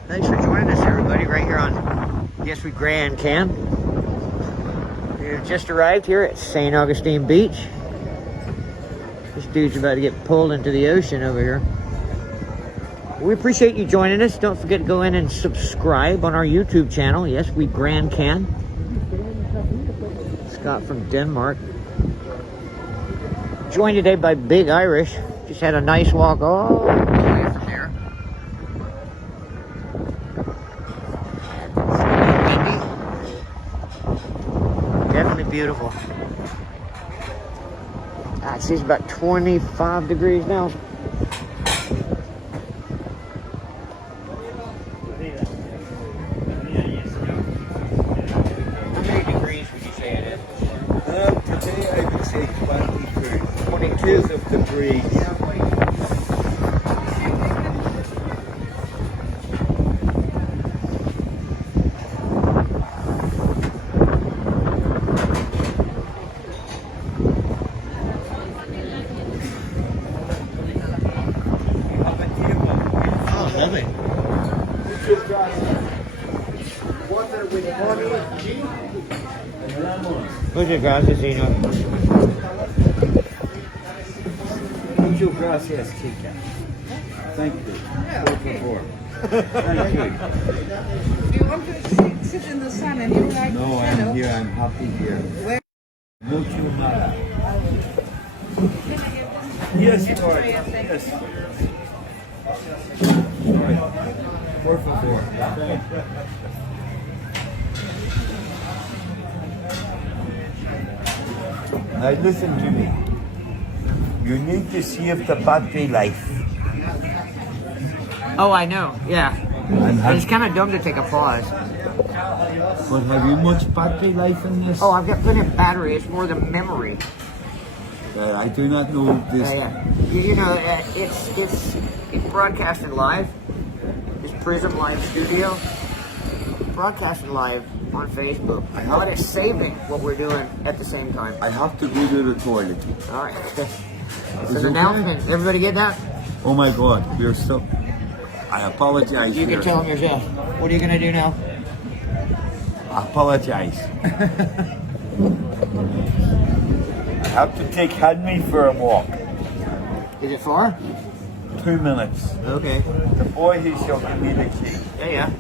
Thanks for joining us, everybody, right here on YesWeGranCan. We've just arrived here at SAN Augustin Beach. This dude's about to get pulled into the ocean over here. We appreciate you joining us. Don't forget to go in and subscribe on our YouTube channel, YesWeGranCan. Scott from Denmark. Joined today by Big Irish. Just had a nice walk all the way from there. Definitely beautiful. Actually, it's about 25 degrees now. How many degrees would you say it is? Today I would say 22. 22 of the breeze. Lovely. Water with honey, gin, and lemon. Muchas gracias, señor. Muchas gracias, chica. Thank you. Por favor. Thank you. Do you want to sit in the sun and you like No, I'm here. I'm happy here. Where? Mucho más. Yes, Lord. Yes. Sorry. Por favor. Now listen to me. You need to see if the battery life. Oh, I know. Yeah. And It's kind of dumb to take a pause. but have you much battery life in this? Oh, I've got plenty of battery. It's more the memory. I do not know this. Yeah. You know, it's broadcasting live. It's Prism Live Studio. Broadcasting live on Facebook. But it's saving what we're doing at the same time. I have to go to the toilet. All right. It's Is an it announcement. Everybody get that? Oh my God, we're stuck. I apologize. You can tell them yourself. What are you going to do now? I apologize. I have to take Henry for a walk. Is it far? 2 minutes. Okay. The boy who shall give me the key. Yeah.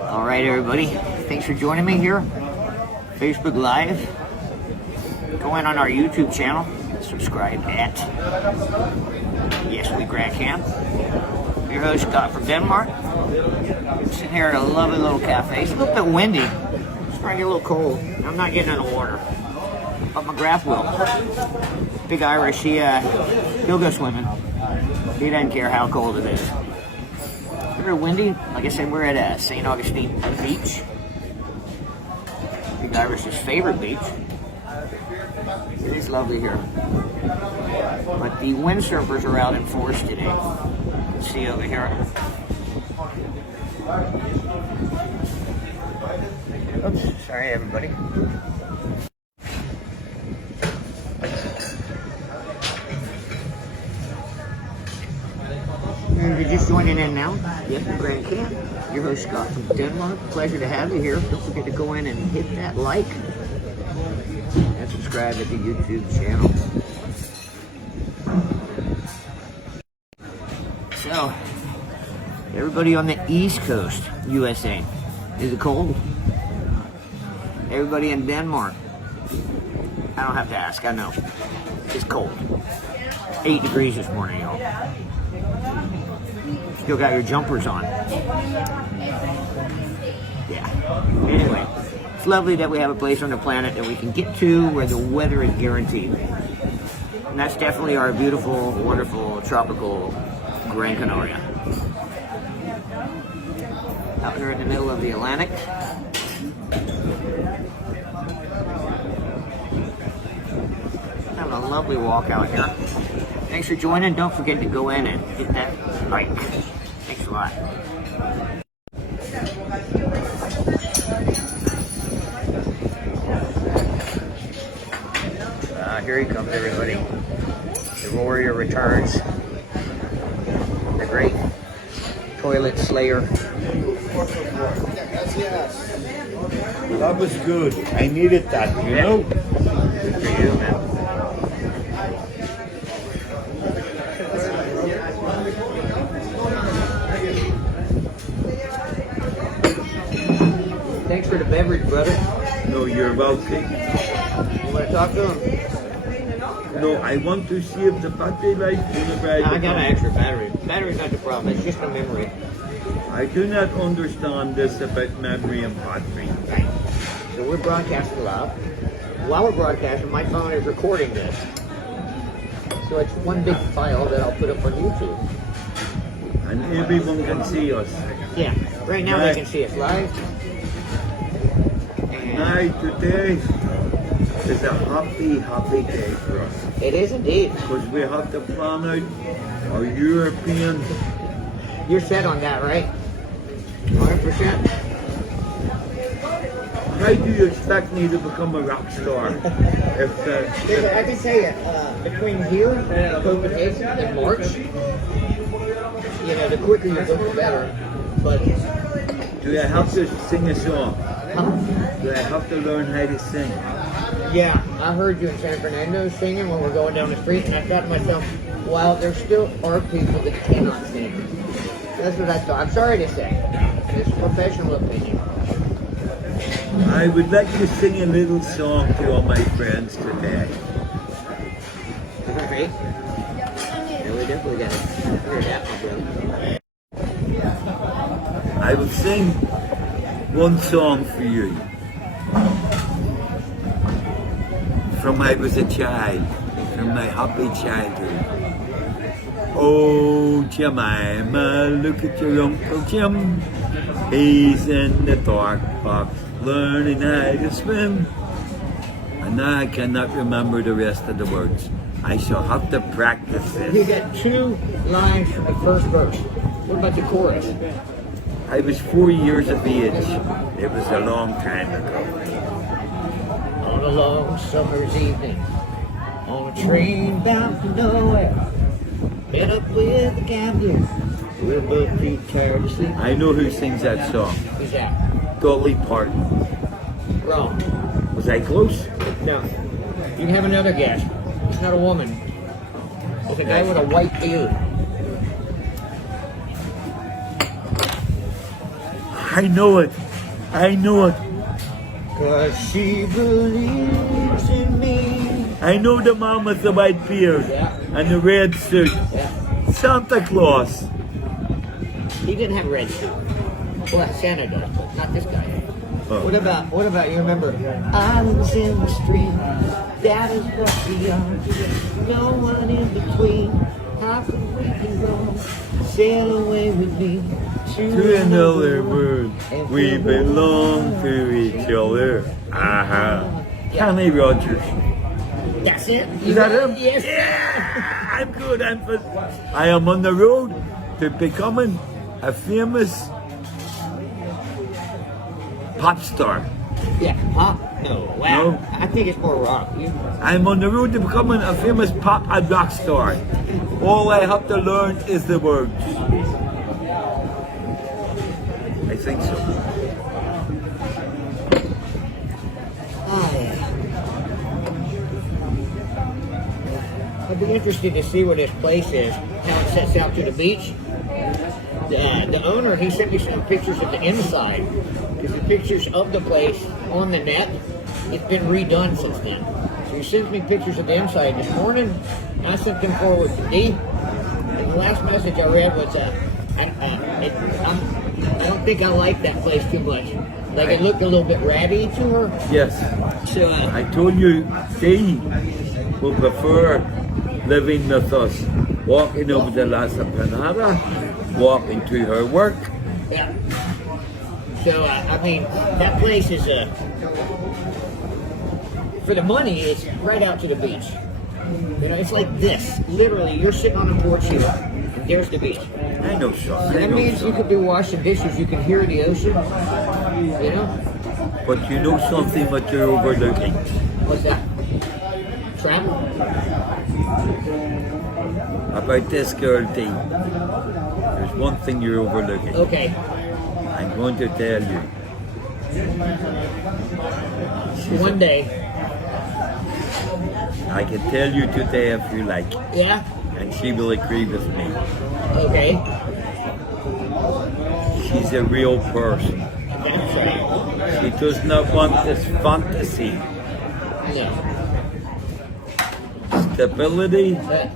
All right, everybody. Thanks for joining me here. Facebook Live. Go in on our YouTube channel. Subscribe at YesWeGranCan. Your host, Scott from Denmark. Sitting here at a lovely little cafe. It's a little bit windy. It's starting to get a little cold. I'm not getting in the water. But McGrath will. Big Irish, he'll go swimming. He doesn't care how cold it is. Very windy. Like I said, we're at SAN Augustin Beach. Big Irish's favorite beach. It is lovely here. But the windsurfers are out in force today. You can see over here. Oops, sorry everybody. And if you're just joining in now, YesWeGranCan, your host Scott from Denmark. Pleasure to have you here. Don't forget to go in and hit that like and subscribe to the YouTube channel. So, everybody on the East Coast, USA, is it cold? Everybody in Denmark, I don't have to ask, I know. It's cold. 8 degrees this morning, y'all. Still got your jumpers on. Yeah. Anyway, it's lovely that we have a place on the planet that we can get to where the weather is guaranteed. And that's definitely our beautiful, wonderful, tropical Gran Canaria. Out here in the middle of the Atlantic. Having a lovely walk out here. Thanks for joining. Don't forget to go in and hit that like. Thanks a lot. Here he comes, everybody. The warrior returns. The great toilet slayer. That was good. I needed that, you know? Good for you, man. Thanks for the beverage, brother. No, you're welcome. You want to talk to him? No, I want to see if the battery life whenever I got an extra battery. Battery's not the problem, it's just a memory. I do not understand this about memory and battery. Right. So we're broadcasting live. While we're broadcasting, my phone is recording this. So it's one big file that I'll put up on YouTube. And everyone can see us. Yeah, right now they can see us live. Now today is a happy, happy day for us. It is indeed. Because we have to plan out our European. You're set on that, right? 100%? How do you expect me to become a rock star? I can tell you, between here and Copenhagen in March, you know, the quicker you go, the better. But do I have to sing a song? huh? Do I have to learn how to sing? Yeah, I heard you in San Fernando singing when we're going down the street, and I thought to myself, wow, there still are people that cannot sing. That's what I thought. I'm sorry to say. It's a professional opinion. I would like to sing a little song to all my friends today. Okay. Yeah, we definitely got to figure it out, my brother. I will sing one song for you. From I was a child, from my happy childhood. Oh, Jemima, look at your Uncle Jim. He's in the dark box, learning how to swim. And now I cannot remember the rest of the words. I shall have to practice You this. got 2 lines from the first verse. What about the chorus? I was 4 years of age. It was a long time ago. On a long summer's evening, on a train bound for nowhere, met up with a gambler. We're both too tired to sleep. I know who sings that song. Who's that? Dolly Parton. Wrong. Was I close? No. You can have another guess. It's not a woman. It's a guy with a white beard. I know it. I know it. 'Cause she believes in me. I know the man with the white beard Yeah. and the red suit. Yeah. Santa Claus. He didn't have red suit. Well, Santa does, but not this guy. Oh. What about, you remember? Islands in the stream, that is what we are. No one in between. How could we can go? Sail away with me To another world, we belong to each other. Aha. Kenny Rogers. That's it. Is that him? Yes. Yeah, I'm good. I am on the road to becoming a famous pop star. Yeah. Pop? No. Wow. No. I think it's more rock. I'm on the road to becoming a famous pop and rock star. All I have to learn is the words. I think so. Oh, yeah. I'd be interested to see where this place is, how it sets out to the beach. The owner, he sent me some pictures of the inside, because the pictures of the place on the net, it's been redone since then. So he sent me pictures of the inside this morning. I sent them forward to Dee, and the last message I read was, I don't think I like that place too much. Like, it looked a little bit ratty to her. Yes. So, I told you, Dee will prefer living with us, walking over the La Panada, walking to her work. yeah. So, I mean, that place is, for the money, it's right out to the beach. You know, it's like this. Literally, you're sitting on a porch here, and there's the beach. I know, Sean. I That know, means you Sean. could be washing dishes, you can hear the ocean, you know? But you know something what you're overlooking. What's that? Travel? About this girl, Dee. There's one thing you're overlooking. Okay. I'm going to tell you. She's One day. I can tell you today if you like, Yeah? and she will agree with me. Okay. She's a real person. That's right. She does not want this fantasy. No. Stability But,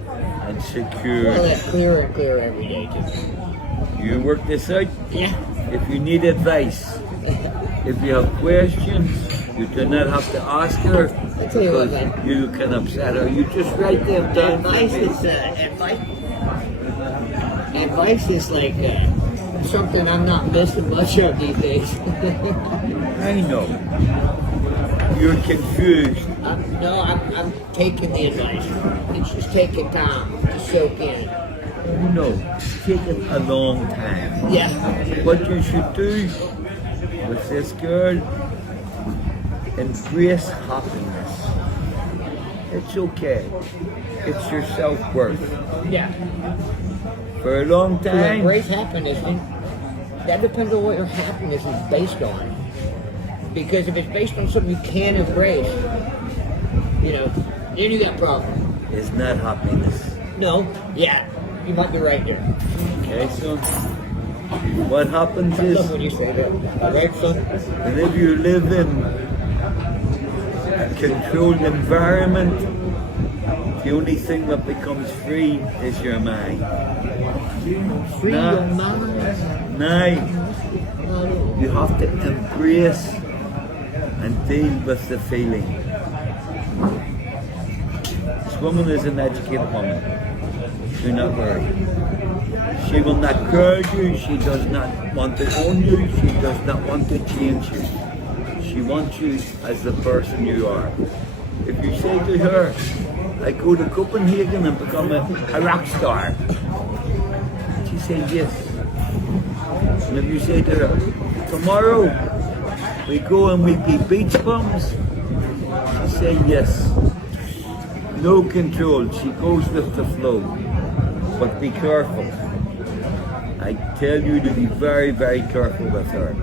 and well, security. that's clearer and clearer every day, too. You work this out. Yeah. If you need advice, if you have questions, you do not have to ask her I tell you what, because man. you can upset her. You just write them down. for Advice me. is, advice is like, something I'm not missing much of these days. I know. You're confused. I'm taking the advice. It's just taking time to soak in. No, it's taken a long time. Yeah. What you should do with this girl, embrace happiness. It's okay. It's your self-worth. Yeah. For a long To time, embrace happiness, then that depends on what your happiness is based on. Because if it's based on something you can embrace, you know, then you got a problem. it's not happiness. No. Yeah. You might be right there. Okay, so What happens I love is, when you say that. Right, son? and if you live in a controlled environment, the only thing that becomes free is your mind. Free Nah. your mind. Now, you have to embrace and deal with the feeling. This woman is an educated woman. Do not worry. She will not curse you. She does not want to own you. She does not want to change you. She wants you as the person you are. If you say to her, I go to Copenhagen and become a rock star, she says yes. And if you say to her, tomorrow we go and we be beach bums, she says yes. No control, she goes with the flow. But be careful. I tell you to be very, very careful with her.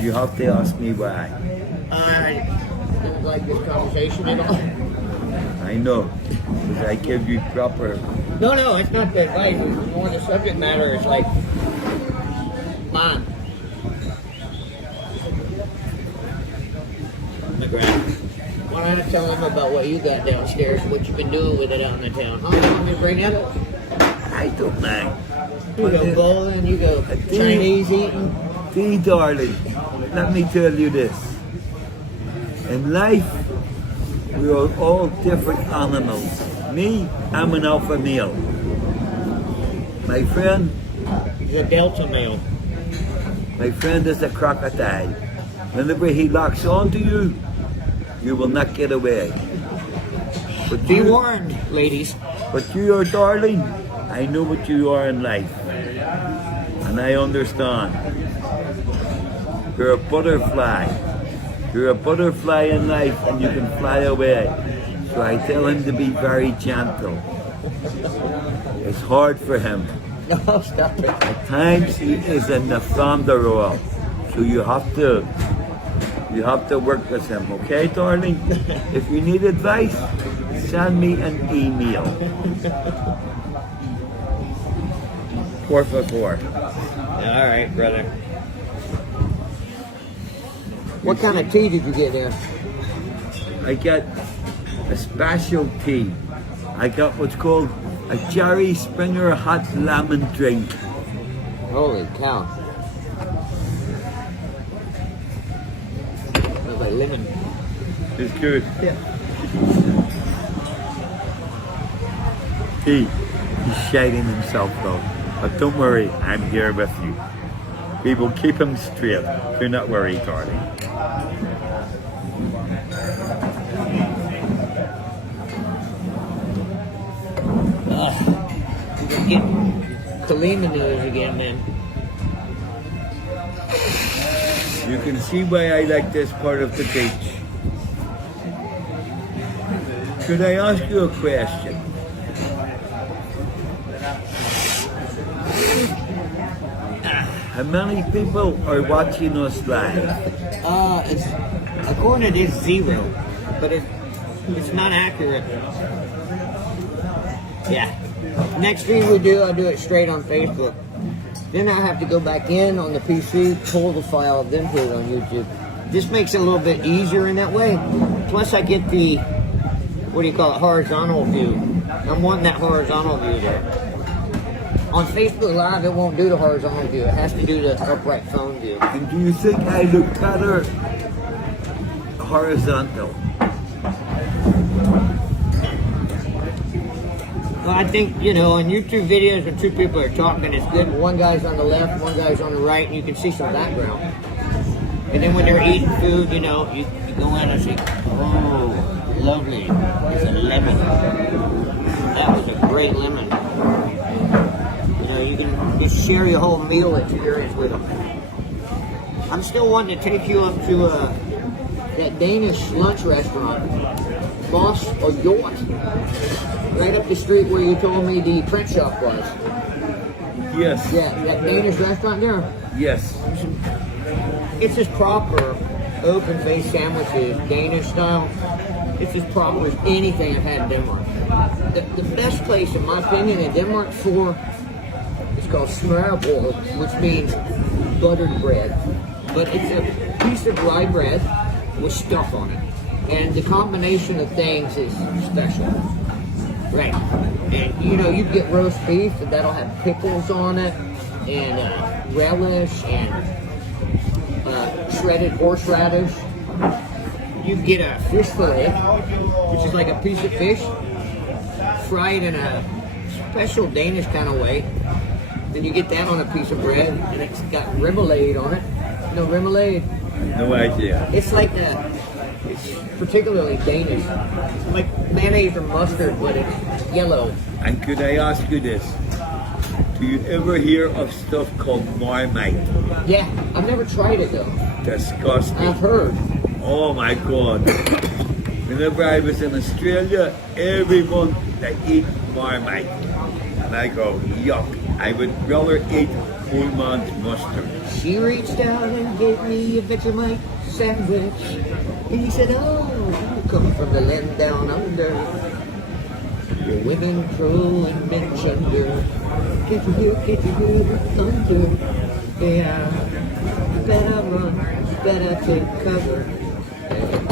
You have to ask me why. I don't like this conversation at all. I know, because I give you proper. No, it's not the advice. It's more the subject matter. It's like, Mom. McGrath. Why don't I tell him about what you got downstairs, what you've been doing with it out in the town? Huh? You want me to bring it up? I don't mind. You go bowling, you go Chinese eating. See, darling, let me tell you this. In life, we are all different animals. Me, I'm an alpha male. My friend, He's a Delta male. my friend is a crocodile. Whenever he locks onto you, you will not get away. But Be you, warned, ladies. but you are darling. I know what you are in life. And I understand. You're a butterfly. You're a butterfly in life and you can fly away. So I tell him to be very gentle. It's hard for him. No, stop it. At times he is in the flounder role. So you have to work with him, okay, darling? If you need advice, send me an email. Por favor. All right, brother. What kind of tea did you get there? I got a special tea. I got what's called a Jerry Springer hot lemon drink. Holy cow. Smells like lemon. It's good. Yeah. He's shading himself though. But don't worry, I'm here with you. We will keep him straight. Do not worry, darling. Getting Kalima news again, man. You can see why I like this part of the beach. Could I ask you a question? How many people are watching us live? It's according to this 0, but it's not accurate. Yeah. Next stream we do, I'll do it straight on Facebook. Then I have to go back in on the PC, pull the file, then put it on YouTube. This makes it a little bit easier in that way. Plus I get the, what do you call it, horizontal view. I'm wanting that horizontal view there. On Facebook Live, it won't do the horizontal view. It has to do the upright phone view. And do you think I look better horizontal? Well, I think, on YouTube videos when two people are talking, it's good. One guy's on the left, one guy's on the right, and you can see some background. And then when they're eating food, you go in and see, oh, lovely. It's a lemon. That was a great lemon. You can just share your whole meal experience with them. I'm still wanting to take you up to that Danish lunch restaurant, Boss or Yacht, right up the street where you told me the print shop was. Yes. Yeah, that Danish restaurant there. Yes. It's just proper open-faced sandwiches, Danish style. It's as proper as anything I've had in Denmark. The best place, in my opinion, in Denmark for called smørrebrød, which means buttered bread. But it's a piece of rye bread with stuff on it. And the combination of things is special. Right. And you know, you get roast beef, and that'll have pickles on it, and relish, and shredded horseradish. You get a fish fillet, which is like a piece of fish, fried in a special Danish kind of way. Then you get that on a piece of bread, and it's got remoulade on it. No remoulade. No idea. It's like it's particularly Danish. Like mayonnaise or mustard, but it's yellow. And could I ask you this? Do you ever hear of stuff called Marmite? Yeah, I've never tried it though. Disgusting. I've heard. Oh my God. Whenever I was in Australia, every month they eat Marmite. And I go, yuck. I would rather eat Pullman's mustard. She reached out and gave me a Vegemite sandwich. And he said, oh, you come from the land down under. Your women cruel and men gender. Can't you hear the thunder? Yeah, you better run, you better take cover.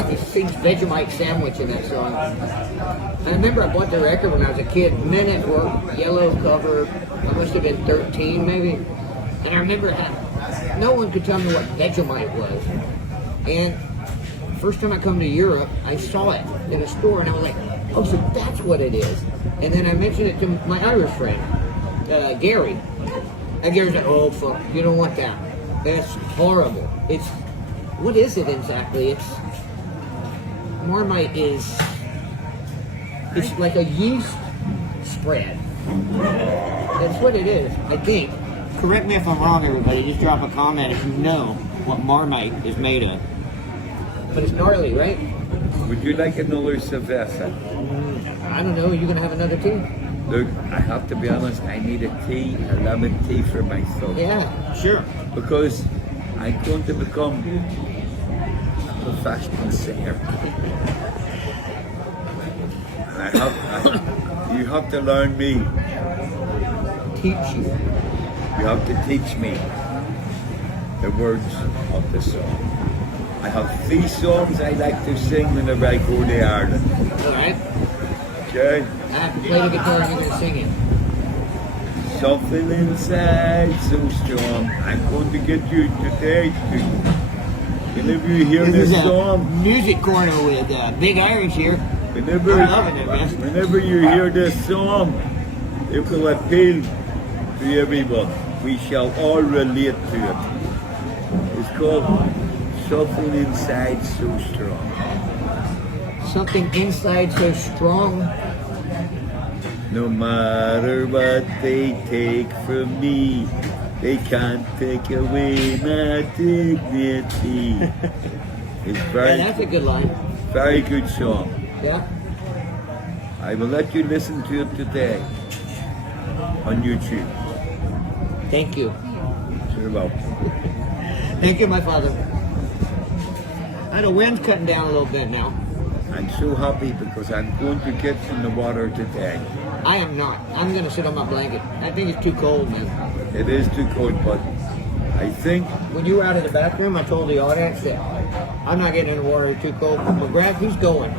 He sings Vegemite sandwich in that song. I remember I bought the record when I was a kid. Men at Work, yellow cover. I must have been 13 maybe. And I remember no one could tell me what Vegemite was. And first time I come to Europe, I saw it in a store and I was like, oh, so that's what it is. And then I mentioned it to my Irish friend, Gary. And Gary's like, oh, fuck, you don't want that. That's horrible. What is it exactly? Marmite it's like a yeast spread. That's what it is, I think. Correct me if I'm wrong, everybody. Just drop a comment if you know what Marmite is made of. But it's gnarly, right? Would you like another cerveza? I don't know. Are you going to have another tea? Look, I have to be honest, I need a lemon tea for myself. Yeah, sure. Because I'm going to become a professional singer. And you have to learn me. Teach you. You have to teach me the words of the song. I have 3 songs I like to sing whenever I go to Ireland. All right. Okay? I have to play the guitar and you're going to sing it. Something inside so strong. I'm going to get you today to, whenever you hear this song. Music corner with Big Irish here. Whenever, I'm loving it, man. Whenever you hear this song, it will appeal to everyone. We shall all relate to it. It's called Something Inside So Strong. Something inside so strong. No matter what they take from me, they can't take away my dignity. It's very, Yeah, that's a good line. very good song. Yeah. I will let you listen to it today on YouTube. Thank you. You're welcome. Thank you, my father. The wind's cutting down a little bit now. I'm so happy because I'm going to get in the water today. I am not. I'm going to sit on my blanket. I think it's too cold, man. It is too cold, but I think When you were out of the bathroom, I told the audience that I'm not getting in the water. It's too cold. But McGrath, he's going.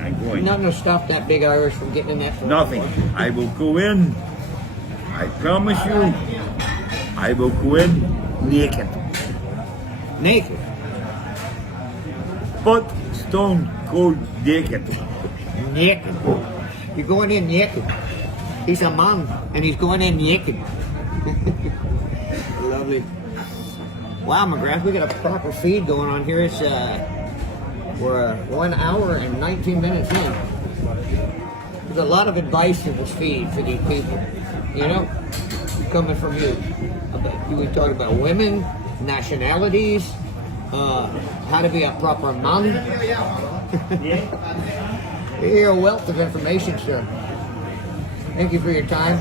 I'm going. Nothing to stop that Big Irish from getting in that. Nothing. I will go in. I promise you, I will go in naked. Naked. But stone cold naked. Naked. You're going in naked. He's a man, and he's going in naked. Lovely. Wow, McGrath, we got a proper feed going on here. It's we're 1 hour and 19 minutes in. There's a lot of advice in this feed for these people. You know, coming from you. We talked about women, nationalities, how to be a proper man. You're a wealth of information, sir. Thank you for your time.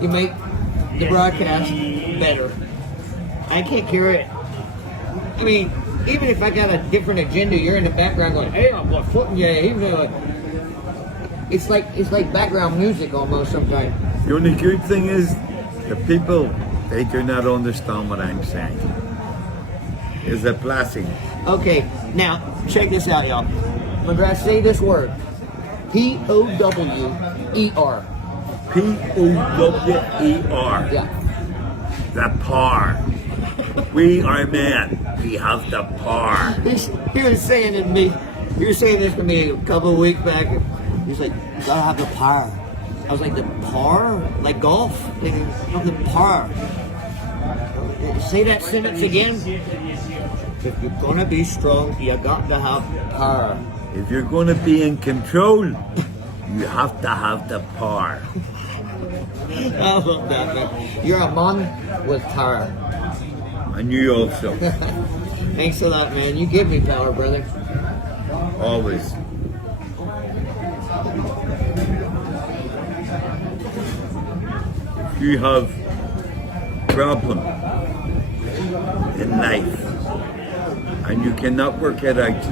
You make the broadcast better. I can't carry it. I mean, even if I got a different agenda, you're in the background going, hey, I'm footing you. It's like background music almost sometimes. The only good thing is The people, they do not understand what I'm saying. It's a blessing. Okay, now check this out, y'all. McGrath, say this word. P-O-W-E-R. P-O-W-E-R. Yeah. The par. We are men. We have the par. He was saying it to me. You were saying this to me a couple of weeks back. He's like, you gotta have the par. I was like, the par? Like golf? Like, no, the par. Say that sentence again. If you're gonna be strong, you got to have par. If you're going to be in control, you have to have the par. I love that, man. You're a man with power. And you also. Thanks a lot, man. You give me power, brother. Always. If you have problem in life and you cannot work it out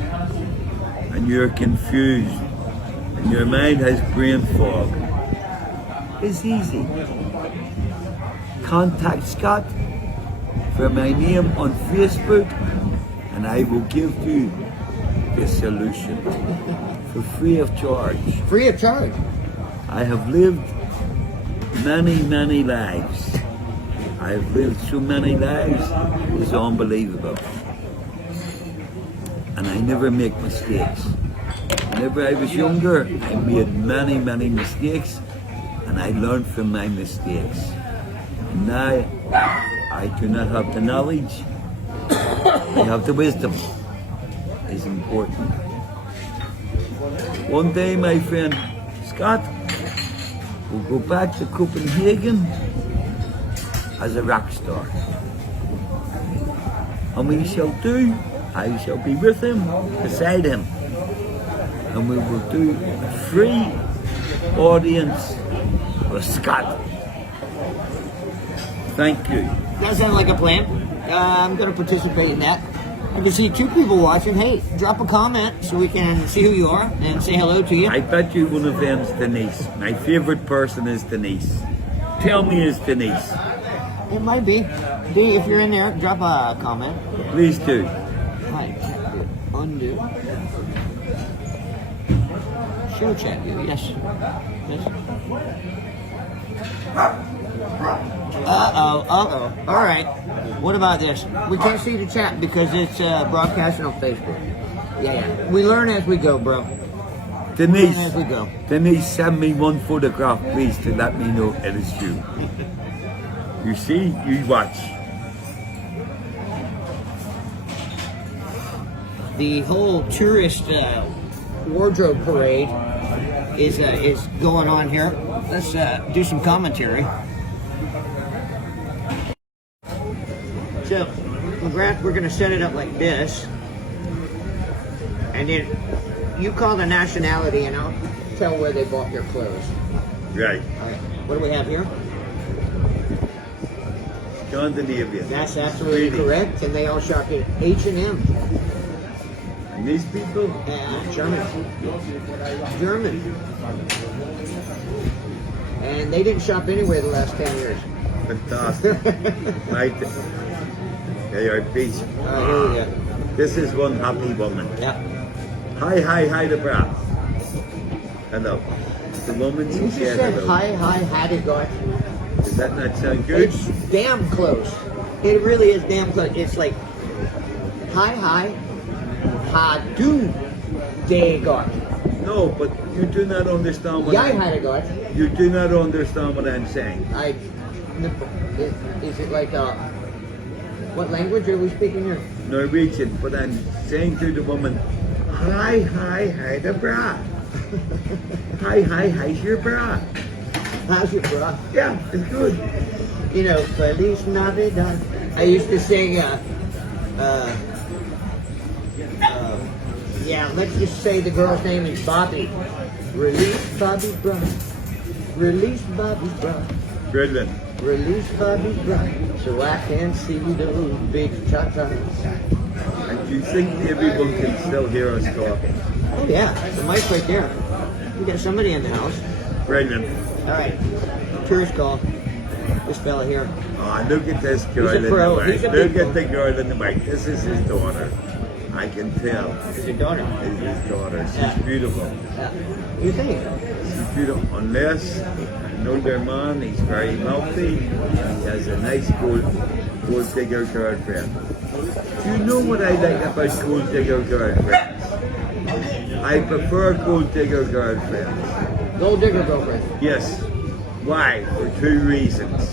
and you're confused and your mind has brain fog, it's easy. Contact Scott for my name on Facebook and I will give you the solution for free of charge. Free of charge. I have lived many, many lives. I've lived so many lives, it's unbelievable. And I never make mistakes. Whenever I was younger, I made many, many mistakes, and I learned from my mistakes. And now, I do not have the knowledge, I have the wisdom. It's important. One day, my friend Scott will go back to Copenhagen as a rock star. And we shall do, I shall be with him, beside him. And we will do a free audience with Scott. Thank you. That sounds like a plan. I'm going to participate in that. I can see two people watching. Hey, drop a comment so we can see who you are and say hello to you. I bet you one of them's Denise. My favorite person is Denise. Tell me it's Denise. It might be. D, if you're in there, drop a comment. Please do. Hi. Undo. Show chat you. Yes. Yes. Uh-oh. All right. What about this? We can't see the chat because it's broadcasting on Facebook. Yeah. We learn as we go, bro. Denise, As we go. Denise, send me one photograph, please, to let me know it is you. You see, you watch. The whole tourist wardrobe parade is going on here. Let's do some commentary. So, McGrath, we're going to set it up like this, and then you call the nationality, and I'll tell where they bought their clothes. Right. All right. What do we have here? Scandinavia. That's absolutely Swedish. correct, and they all shop at H&M. And these people? German. And they didn't shop anywhere the last 10 years. Fantastic. Right. They are beach. Here we go. This is one happy woman. Yeah. Hi, the bra. Hello. The woman You she just said said hello. hi, how to go. Does that not sound good? It's damn close. It really is damn close. It's like hi, how do they got? No, but you do not understand what Yeah, how to got. you do not understand what I'm saying. Is it like what language are we speaking here? Norwegian, but I'm saying to the woman, hi, the bra. How's your bra? How's your bra? Yeah, it's good. You know, Feliz Navidad. I used to sing, yeah, let's just say the girl's name is Bobby. Release Bobby Bra. Release Bobby Bra. Brilliant. Release Bobby Bra. So I can see those big tatas. And do you think everyone can still hear us talking? Oh yeah, the mic's right there. We got somebody in the house. Brilliant. All right, tourist call. This fella here. Oh, look at this girl He's a in the pro. white. He's a Look big at the girl in the white. This is his daughter. I can tell. It's your daughter. This is his daughter. She's Yeah. beautiful. Yeah. What do you think? She's beautiful. Unless an older man, he's very wealthy. He has a nice gold digger girlfriend. Do you know what I like about gold digger girlfriends? I prefer gold digger girlfriends. Gold digger girlfriend. Yes. Why? For two reasons.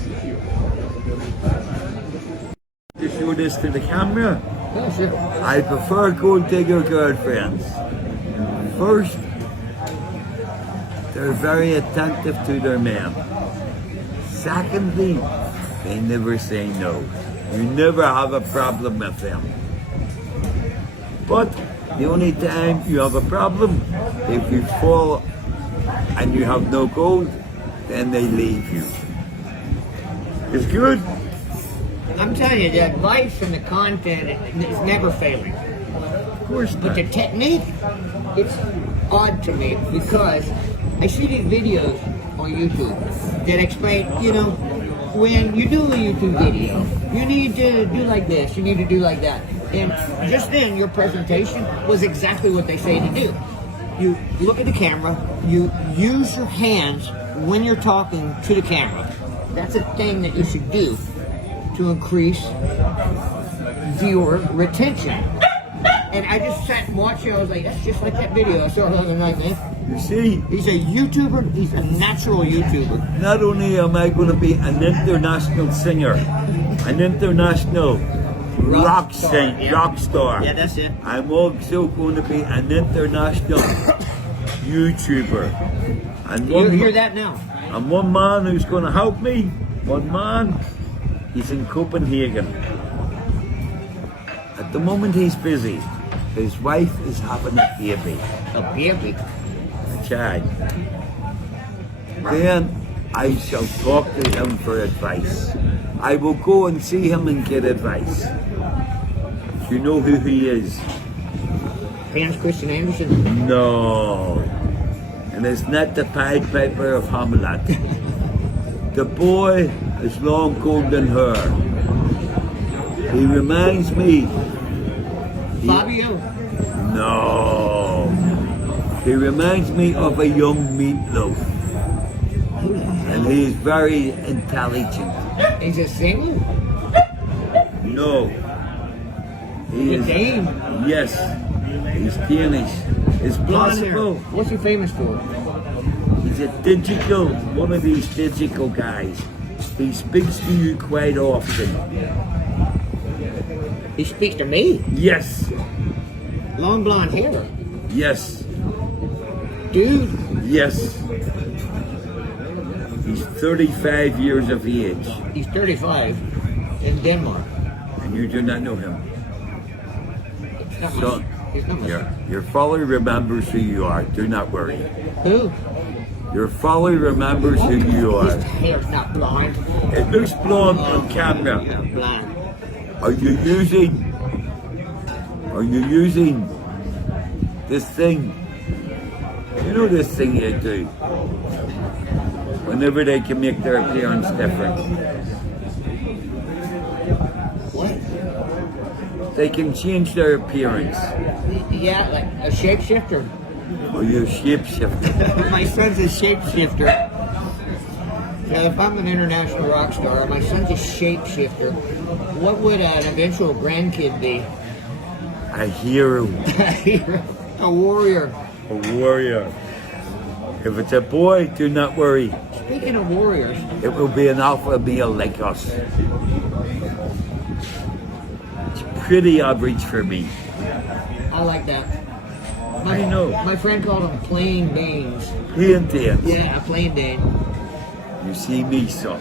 To show this to the camera, Oh, sure. I prefer gold digger girlfriends. First, they're very attentive to their men. Secondly, they never say no. You never have a problem with them. But the only time you have a problem, if you fall and you have no gold, then they leave you. It's good. I'm telling you, the advice and the content is never failing. Of course But not. the technique, it's odd to me because I see these videos on YouTube that explain, when you do a YouTube video, you need to do like this, you need to do like that. And just then, your presentation was exactly what they say to do. You look at the camera, you use your hands when you're talking to the camera. That's a thing that you should do to increase viewer retention. And I just sat and watched it. I was like, that's just like that video I saw the other night, man. You see, He's a YouTuber. He's a natural YouTuber. not only am I going to be an international singer, an international rock star, Yeah, that's it. I'm also going to be an international YouTuber. And You hear that now? And one man who's going to help me, he's in Copenhagen. At the moment he's busy. His wife is having a baby, A baby. a child. Then I shall talk to him for advice. I will go and see him and get advice. You know who he is? Hans Christian Andersen. No. And it's not the Pied Piper of Hamelin. The boy has long golden hair. He reminds me. Fabio. No. He reminds me of a young meatloaf. And he's very intelligent. He's a singer. No. He He's a is, Dane. yes. He's Danish. It's Blonde hair. possible. What's he famous for? He's a one of these digital guys. He speaks to you quite often. He speaks to me. Yes, Long blonde hair. yes, Dude. yes. He's 35 years of age, He's 35 in Denmark. and you do not know him. He's not So, my, he's not my your follower remembers who you are. Do not worry. Who? Your follower remembers who you are. His hair's not blonde. It looks blonde on camera. Yeah, blonde. Are you using this thing? You know this thing you do whenever they can make their appearance different. What? They can change their appearance. Yeah, like a shapeshifter. Or you shapeshifter. My son's a shapeshifter. Now, if I'm an international rock star, my son's a shapeshifter, what would an eventual grandkid be? A hero. A warrior. A warrior. If it's a boy, do not worry. Speaking of warriors, It will be an alpha male like us. It's pretty average for me. I like that. I know. My friend called them plain Danes. Plain Danes. Yeah, a plain Dane. You see me, son.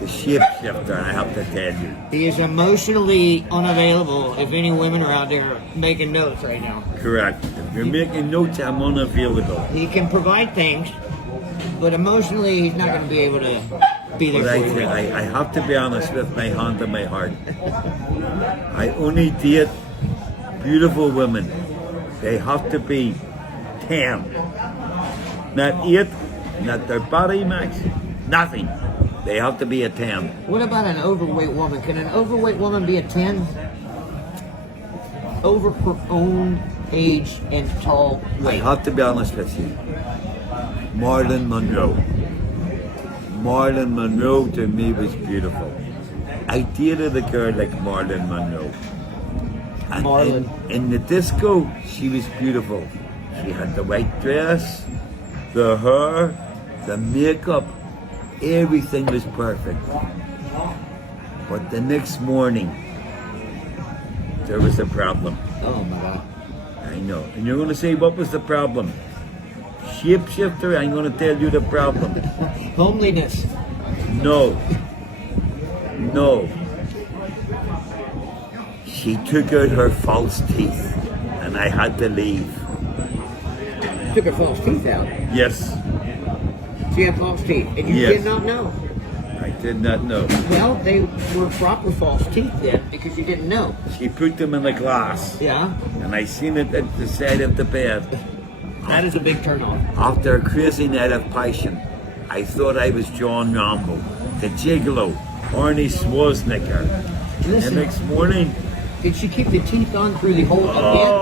The shapeshifter, I have to tell you. He is emotionally unavailable if any women are out there making notes right now. Correct. If you're making notes, I'm unavailable. He can provide things, but emotionally he's not going to be able to be there But for you. I have to be honest with my hand on my heart. I only date beautiful women. They have to be 10. Not 8, not their body match, nothing. They have to be a 10. What about an overweight woman? Can an overweight woman be a 10? Over her own age and tall I weight. have to be honest with you. Marilyn Monroe. Marilyn Monroe to me was beautiful. I dated a girl like Marilyn Monroe. And Marilyn. in the disco, she was beautiful. She had the white dress, the hair, the makeup, everything was perfect. But the next morning, there was a problem. Oh my God. I know. And you're going to say, what was the problem? Shapeshifter, I'm going to tell you the problem. Homeliness. No. No. She took out her false teeth and I had to leave. Took her false teeth out. Yes, She had false teeth. And you Yes. did not know. I did not know. Well, they were proper false teeth then because you didn't know. She put them in a glass Yeah. and I seen it at the side of the bed. That is a big turn off. After a crazy night of passion, I thought I was John Rambo, the gigolo, Arnie Schwarzenegger. Listen. The next morning, Did she keep the teeth on through the whole again?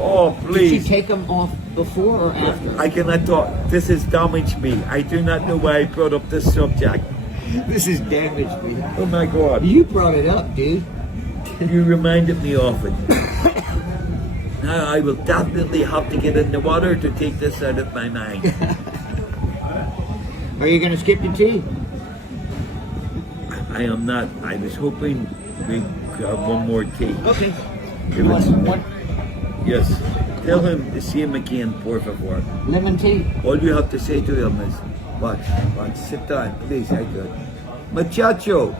oh, Did please. she take them off before or after? I cannot talk. This has damaged me. I do not know why I brought up this subject. This is damaged me. Oh my God. You brought it up, dude. You reminded me of it. Now I will definitely have to get in the water to take this out of my mind. Are you going to skip the tea? I am not. I was hoping we could have one more tea. Okay. It was- What? Yes. Tell him to see him again, por favor. Lemon tea? All you have to say to him is, watch, sit down, please, I could. Muchacho,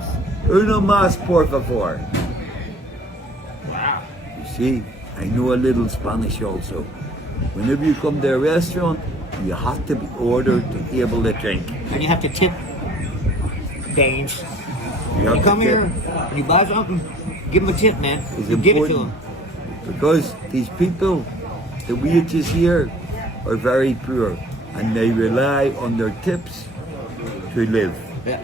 uno más, por favor. You see, I know a little Spanish also. Whenever you come to a restaurant, you have to be ordered to be able to drink. And you have to tip Danes. You have You to come tip. here and you buy something, give them a tip, man. It's You give it to important. them. Because these people, the wages here are very poor and they rely on their tips to live. Yeah.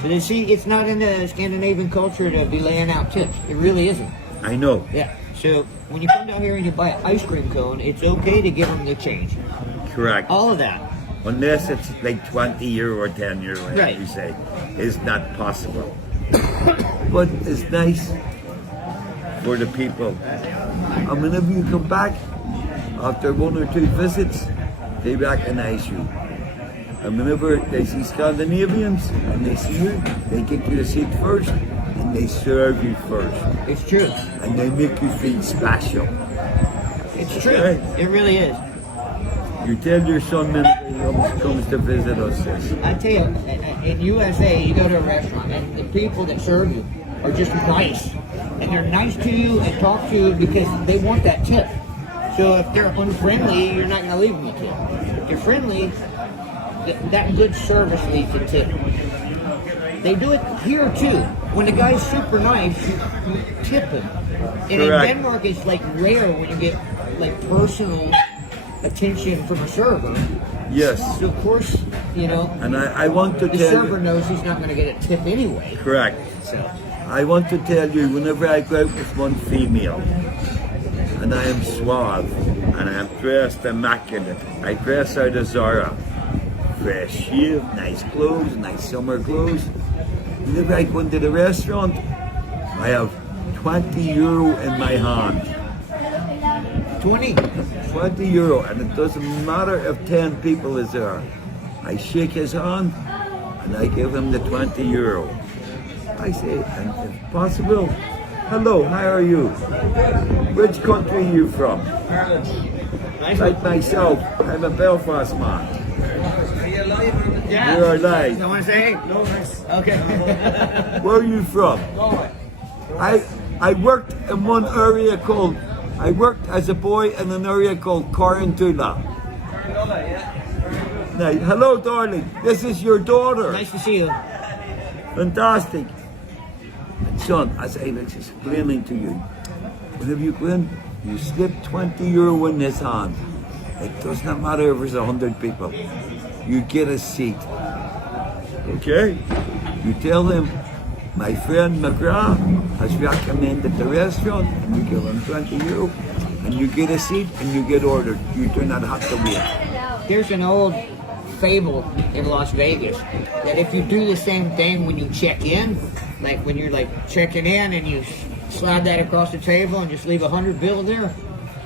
So you see, it's not in the Scandinavian culture to be laying out tips. It really isn't. I know. Yeah. So when you come down here and you buy an ice cream cone, it's okay to give them the change. Correct. All of that. Unless it's like 20 euro or 10 euro, as Right. you say, it's not possible. But it's nice for the people. And whenever you come back, after one or two visits, they recognize you. And whenever they see Scandinavians and they see you, they get you a seat first and they serve you first. It's true. And they make you feel special. It's true. Right. It really is. You tell your son when he comes to visit us this. I tell you, in USA, you go to a restaurant and the people that serve you are just nice. And they're nice to you and talk to you because they want that tip. So if they're unfriendly, you're not going to leave them a tip. If they're friendly, that good service leads to tip. They do it here too. When the guy's super nice, you tip him. And Correct. in Denmark, it's like rare when you get like personal attention from a server. Yes. So of course, you know, And I want to the tell server you. knows he's not going to get a tip anyway. Correct. So I want to tell you, whenever I go out with one female, and I am suave, and I am dressed immaculate, I dress out of Zara, fresh shave, nice clothes, nice summer clothes. Whenever I go into the restaurant, I have 20 euro in my hand. 20. 20 euro, and it doesn't matter if 10 people is there. I shake his hand, and I give him the 20 euro. I say, and if possible, hello, how are you? Which country are you from? Nice. Like myself, I'm a Belfast man. Yeah. You're alive. You want to say hey? No, nice. Okay. Where are you from? I worked in one area called, I worked as a boy in an area called Correntula. Now, hello darling, this is your daughter. Nice to see you. Fantastic. Son, as I was explaining to you, whenever you go in, you slip 20 euro in his hand. It does not matter if there's 100 people. You get a seat. Okay? You tell him, my friend McGrath has recommended the restaurant, and you give him €20, and you get a seat, and you get ordered. You do not have to wait. There's an old fable in Las Vegas that if you do the same thing when you check in, like when you're like checking in and you slide that across the table and just leave $100 bill there,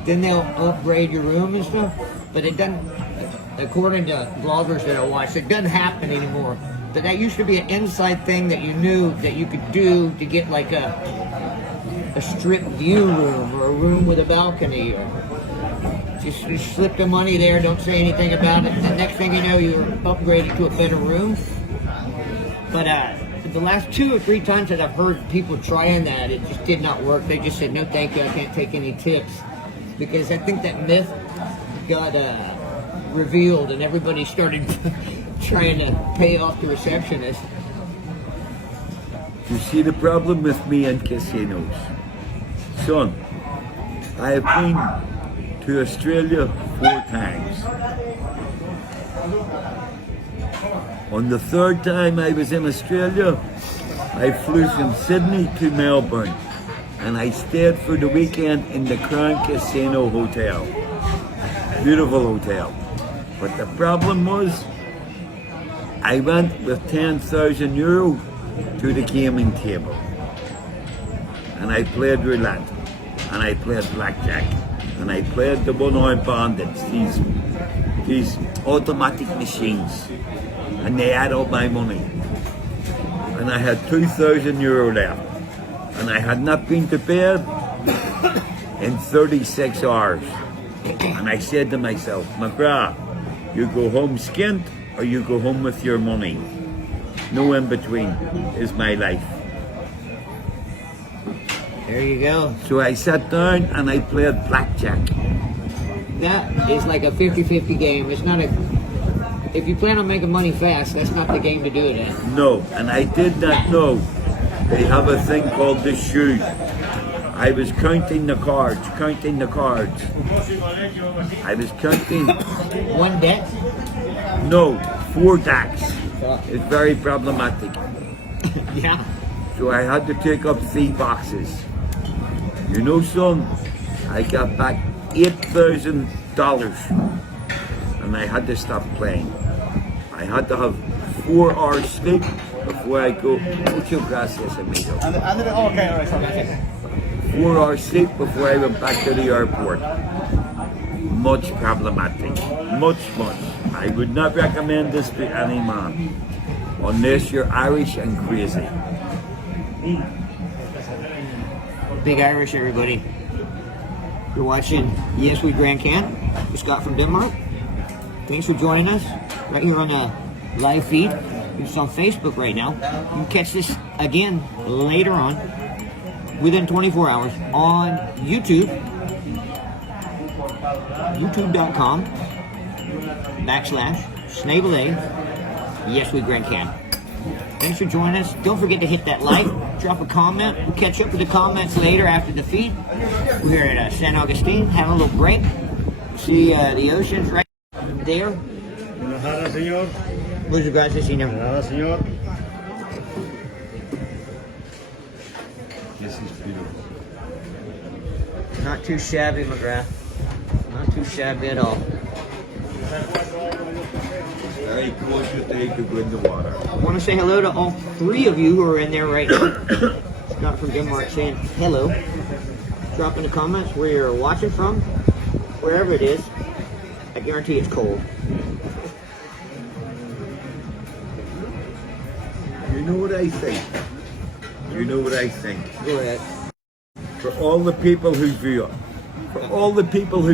then they'll upgrade your room and stuff. But it doesn't, according to bloggers that I watch, it doesn't happen anymore. But that used to be an inside thing that you knew that you could do to get like a strip view room or a room with a balcony, or just you slip the money there, don't say anything about it. The next thing you know, you're upgraded to a better room. But the last 2 or 3 times that I've heard people trying that, it just did not work. They just said, no thank you, I can't take any tips. Because I think that myth got revealed and everybody started trying to pay off the receptionist. You see the problem with me and casinos? Son, I have been to Australia 4 times. On the 3rd time I was in Australia, I flew from Sydney to Melbourne, and I stayed for the weekend in the Crown Casino Hotel. Beautiful hotel. But the problem was, I went with €10,000 to the gaming table. And I played roulette, and I played blackjack, and I played the one-armed bandits, these automatic machines. And they had all my money. And I had €2,000 left. And I had not been to bed in 36 hours. And I said to myself, McGrath, you go home skint or you go home with your money. No in between is my life. There you go. So I sat down and I played blackjack. That is like a 50-50 game. It's not a... If you plan on making money fast, that's not the game to do it in. No, and I did not know they have a thing called the shoe. I was counting the cards. I was counting... 1 deck? No, 4 decks. It's very problematic. Yeah. So I had to take up 3 boxes. You know, son, I got back $8,000 and I had to stop playing. I had to have 4 hours sleep before I go. Muchas gracias, amigo. 4 hours sleep before I went back to the airport. Much problematic. Much. I would not recommend this to any man unless you're Irish and crazy. Big Irish, everybody. You're watching YesWeGranCan with Scott from Denmark. Thanks for joining us right here on the live feed. It's on Facebook right now. You can catch this again later on, within 24 hours, on YouTube. YouTube.com/snablea YesWeGranCan. Thanks for joining us. Don't forget to hit that like, drop a comment. We'll catch up with the comments later after the feed. We're at San Augustin, having a little break. See the ocean's right there. Nada, señor. Muchas gracias, señor. Nada, señor. This is beautiful. Not too shabby, McGrath. Not too shabby at all. Very close to take to go in the water. I want to say hello to all 3 of you who are in there right now. Scott from Denmark saying hello. Drop in the comments where you're watching from, wherever it is. I guarantee it's cold. You know what I think? Go ahead. For all the people who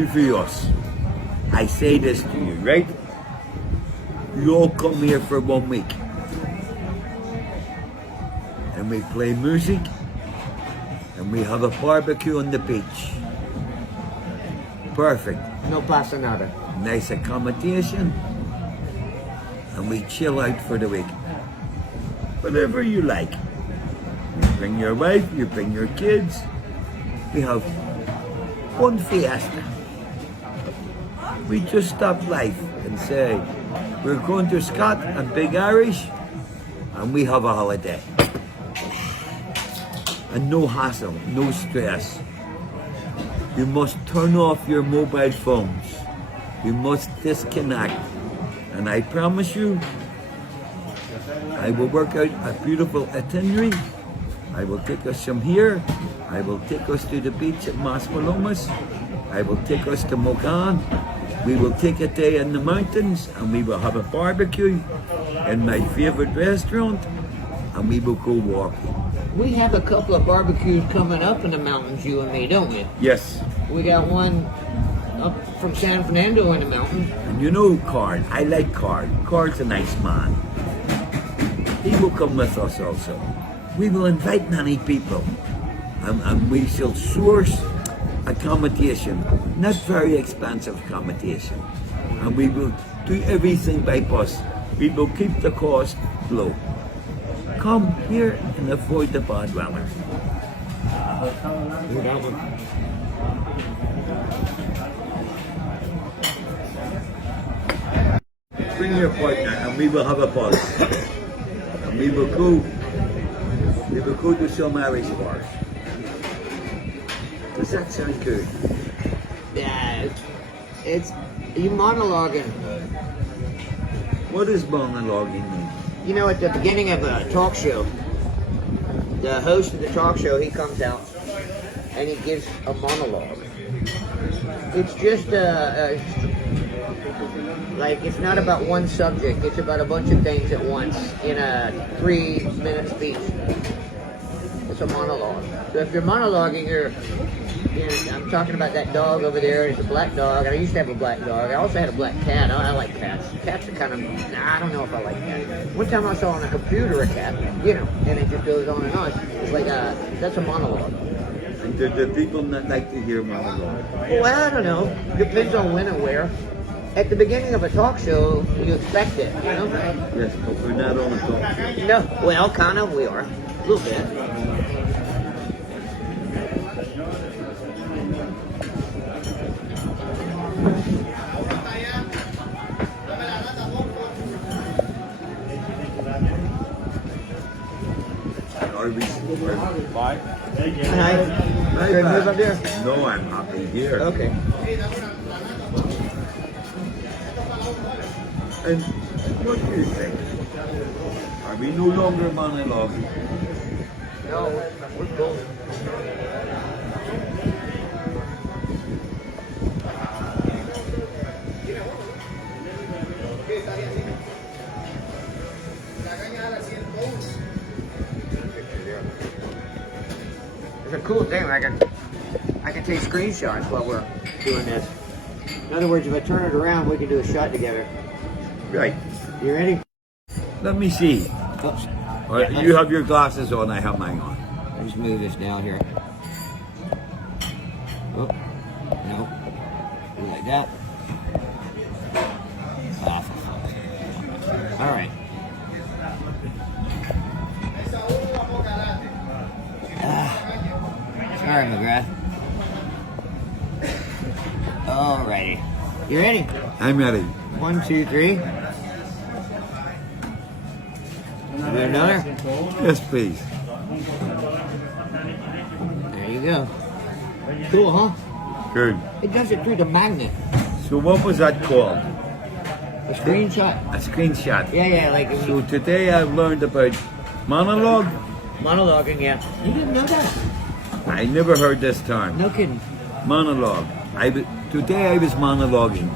view us, I say this to you, right? You all come here for 1 week. And we play music, and we have a barbecue on the beach. Perfect. No pasa nada. Nice accommodation, and we chill out for the week. Whatever you like. You bring your wife, you bring your kids. We have one fiesta. We just stop life and say, we're going to Scott and Big Irish and we have a holiday. And no hassle, no stress. You must turn off your mobile phones. You must disconnect. And I promise you, I will work out a beautiful itinerary. I will take us from here. I will take us to the beach at Maspalomas. I will take us to Mogan. We will take a day in the mountains and we will have a barbecue in my favorite restaurant and we will go walking. We have a couple of barbecues coming up in the mountains, you and me, don't we? Yes. We got one up from San Fernando in the mountains. And you know Carl, I like Carl. Carl's a nice man. He will come with us also. We will invite many people and we shall source accommodation, not very expensive accommodation. And we will do everything by bus. We will keep the cost low. Come here and avoid the bad weather. Bring your partner and we will have a bus. And we will go to some Irish bars. Does that sound good? Yeah, it's you monologuing. What does monologuing mean? You know, at the beginning of a talk show, the host of the talk show, he comes out and he gives a monologue. It's just like it's not about one subject. It's about a bunch of things at once in a 3-minute speech. It's a monologue. So if you're monologuing, I'm talking about that dog over there. It's a black dog, and I used to have a black dog. I also had a black cat. I like cats. Cats are kind of, I don't know if I like cats. One time I saw on a computer a cat, and it just goes on and on. It's like, that's a monologue. And do the people not like to hear monologue? Well, I don't know. Depends on when and where. At the beginning of a talk show, you expect it, Yes, but we're not on a talk show. No, well, kind of, we are. A little bit. Are we? Bye. Hi. Can I move up there? No, I'm happy here. Okay. And what do you think? Are we no longer monologuing? No, we're cool. It's a cool thing. I can take screenshots while we're doing this. In other words, if I turn it around, we can do a shot together. Right. You ready? Let me see. Oops. All right, you have your glasses on, I have mine on. I'll just move this down here. Oh, no. Do like that. Ah, for fuck's sake. All right. Sorry, McGrath. Alrighty. You ready? I'm ready. 1, 2, 3. You do another? Yes, please. There you go. Cool, huh? Good. It does it through the magnet. So what was that called? A screenshot. A screenshot. Yeah, like if So you today I've learned about monologue. monologuing, yeah. You didn't know that? I never heard this term. No kidding. Monologue. Today I was monologuing.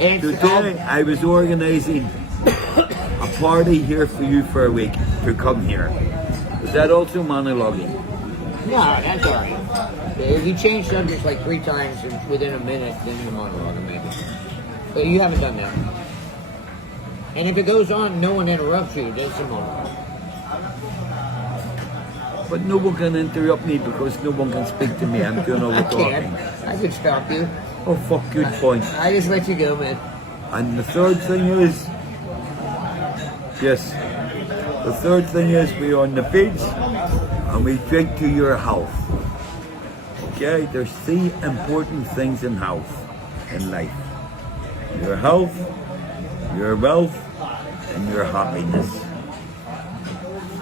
And Today I was organizing a party here for you for a week to come here. Is that also monologuing? no, that's all right. If you change subjects like 3 times within a minute, then you're monologuing, maybe. But you haven't done that. And if it goes on, no one interrupts you. That's a monologue. But no one can interrupt me because no one can speak to me. I'm doing all the I talking. can't. I could stop you. Oh, fuck, good point. I just let you go, man. And the third thing is, yes, the third thing is we're on the beach and we drink to your health. Okay, there's 3 important things in health, in life. Your health, your wealth, and your happiness.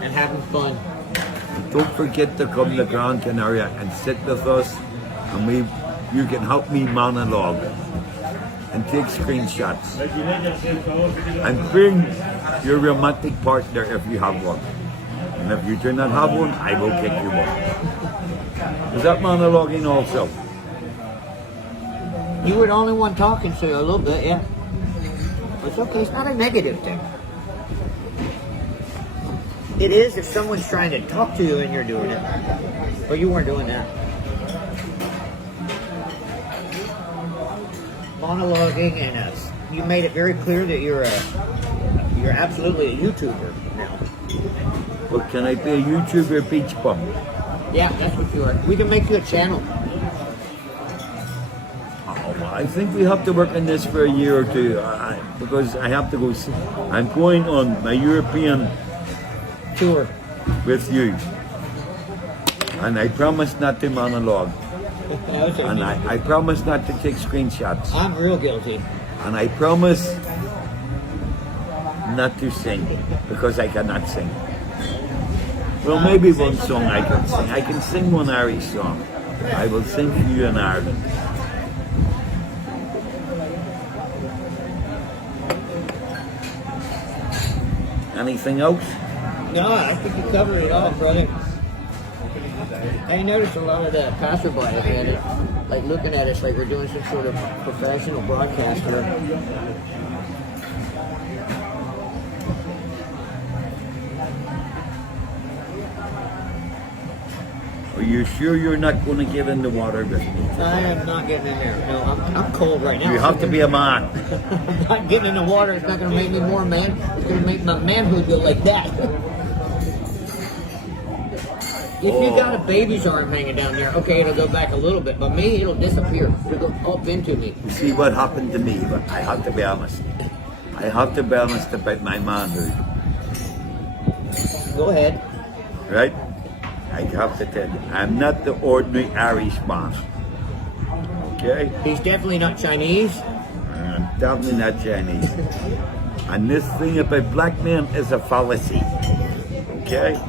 And having fun. And don't forget to come to Gran Canaria and sit with us, and you can help me monologue and take screenshots. And bring your romantic partner if you have one. And if you do not have one, I will kick you off. Is that monologuing also? You were the only one talking, so a little bit, yeah. It's okay, it's not a negative thing. It is if someone's trying to talk to you and you're doing it. But you weren't doing that. Monologuing, and you made it very clear that you're absolutely a YouTuber now. Well, can I be a YouTuber beach bum? Yeah, that's what you are. We can make you a channel. Oh, I think we have to work on this for a year or two, because I have to go. I'm going on my European Tour. with you, and I promise not to monologue, and I promise not to take screenshots, I'm real guilty. and I promise not to sing, because I cannot sing. Well, maybe one song I can sing. I can sing one Irish song. I will sing for you in Ireland. Anything else? No, I think you covered it all, brother. I noticed a lot of the passerby at it, like looking at us like we're doing some sort of professional broadcaster. Are you sure you're not going to get in the water with me? I am not getting in there. No, I'm cold right now. You have to be a man. I'm not getting in the water. It's not going to make me more man. It's going to make my manhood go like that. If you got a baby's arm hanging down there, okay, it'll go back a little bit. But me, it'll disappear. It'll go up into me. You see what happened to me, but I have to be honest. I have to be honest about my manhood. Go ahead. Right? I have to tell you, I'm not the ordinary Irish man. Okay? He's definitely not Chinese. I'm definitely not Chinese. And this thing about black men is a fallacy. Okay?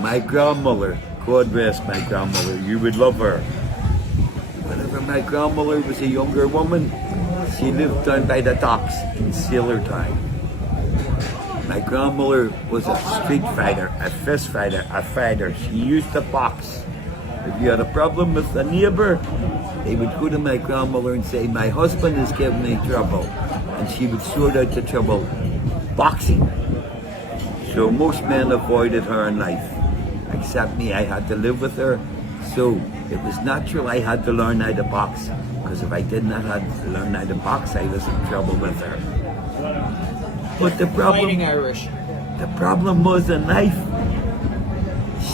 My grandmother, God rest my grandmother, you would love her. Whenever my grandmother was a younger woman, she lived down by the docks in Sailor Town. My grandmother was a street fighter, a fist fighter, a fighter. She used to box. If you had a problem with a neighbour, they would go to my grandmother and say, my husband is giving me trouble. And she would sort out the trouble boxing. So most men avoided her in life. Except me, I had to live with her. So it was natural I had to learn how to box. Because if I did not have to learn how to box, I was in trouble with her. But the Fighting Irish. was a knife.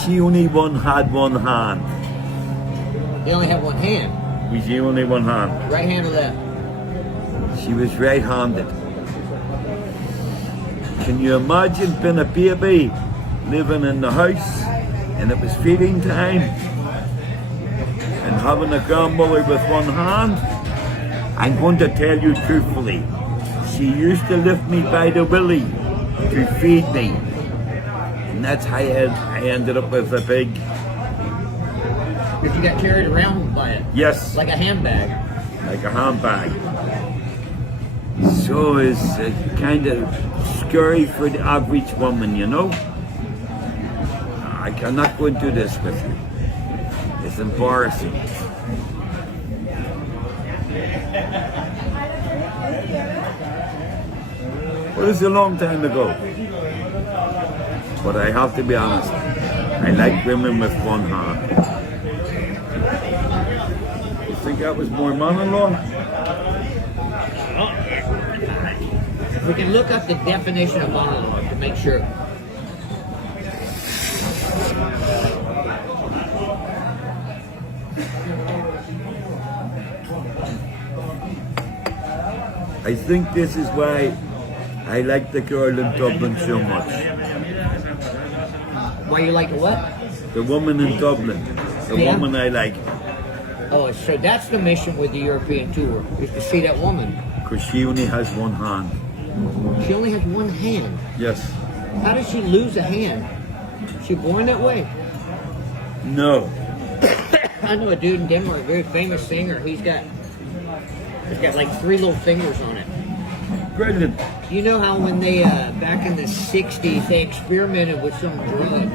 She only had one hand. They only have one hand. She only one hand. Right hand or left? She was right-handed. Can you imagine being a baby living in the house and it was feeding time and having a grandmother with one hand? I'm going to tell you truthfully. She used to lift me by the willy to feed me. And that's how I ended up with a pig. If you got carried around by it. Yes. Like a handbag. Like a handbag. So it's kind of scary for the average woman, you know? I cannot go and do this with you. It's embarrassing. Well, it's a long time ago. But I have to be honest. I like women with one hand. You think that was more monologue? We can look up the definition of monologue to make sure. I think this is why I like the girl in Dublin so much. Why you like what? The woman in Dublin. The Yeah. woman I like. Oh, so that's the mission with the European tour, is to see that woman. Because she only has one hand. She only has one hand. Yes. How does she lose a hand? She born that way? No. I know a dude in Denmark, a very famous singer. He's got like 3 little fingers on it. Brilliant. You know how when they back in the '60s they experimented with some drug?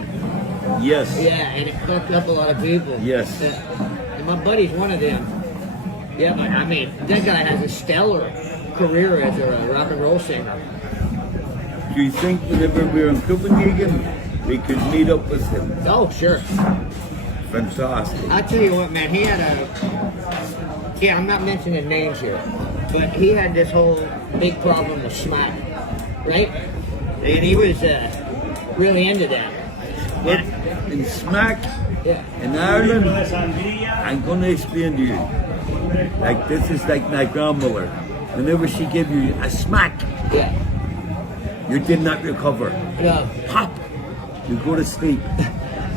Yes. Yeah, and it fucked up a lot of people. Yes. And my buddy's one of them. Yeah, but I mean, that guy has a stellar career as a rock and roll singer. Do you think whenever we're in Copenhagen, we could meet up with him? Oh, sure. Fantastic. I tell you what, man, he had yeah, I'm not mentioning names here, but he had this whole big problem with smack, right? And he was really into that. But in smack, Yeah. in Ireland, I'm going to explain to you. Like, this is like my grandmother. Whenever she gave you a smack, Yeah. you did not recover. No. Pop! You go to sleep.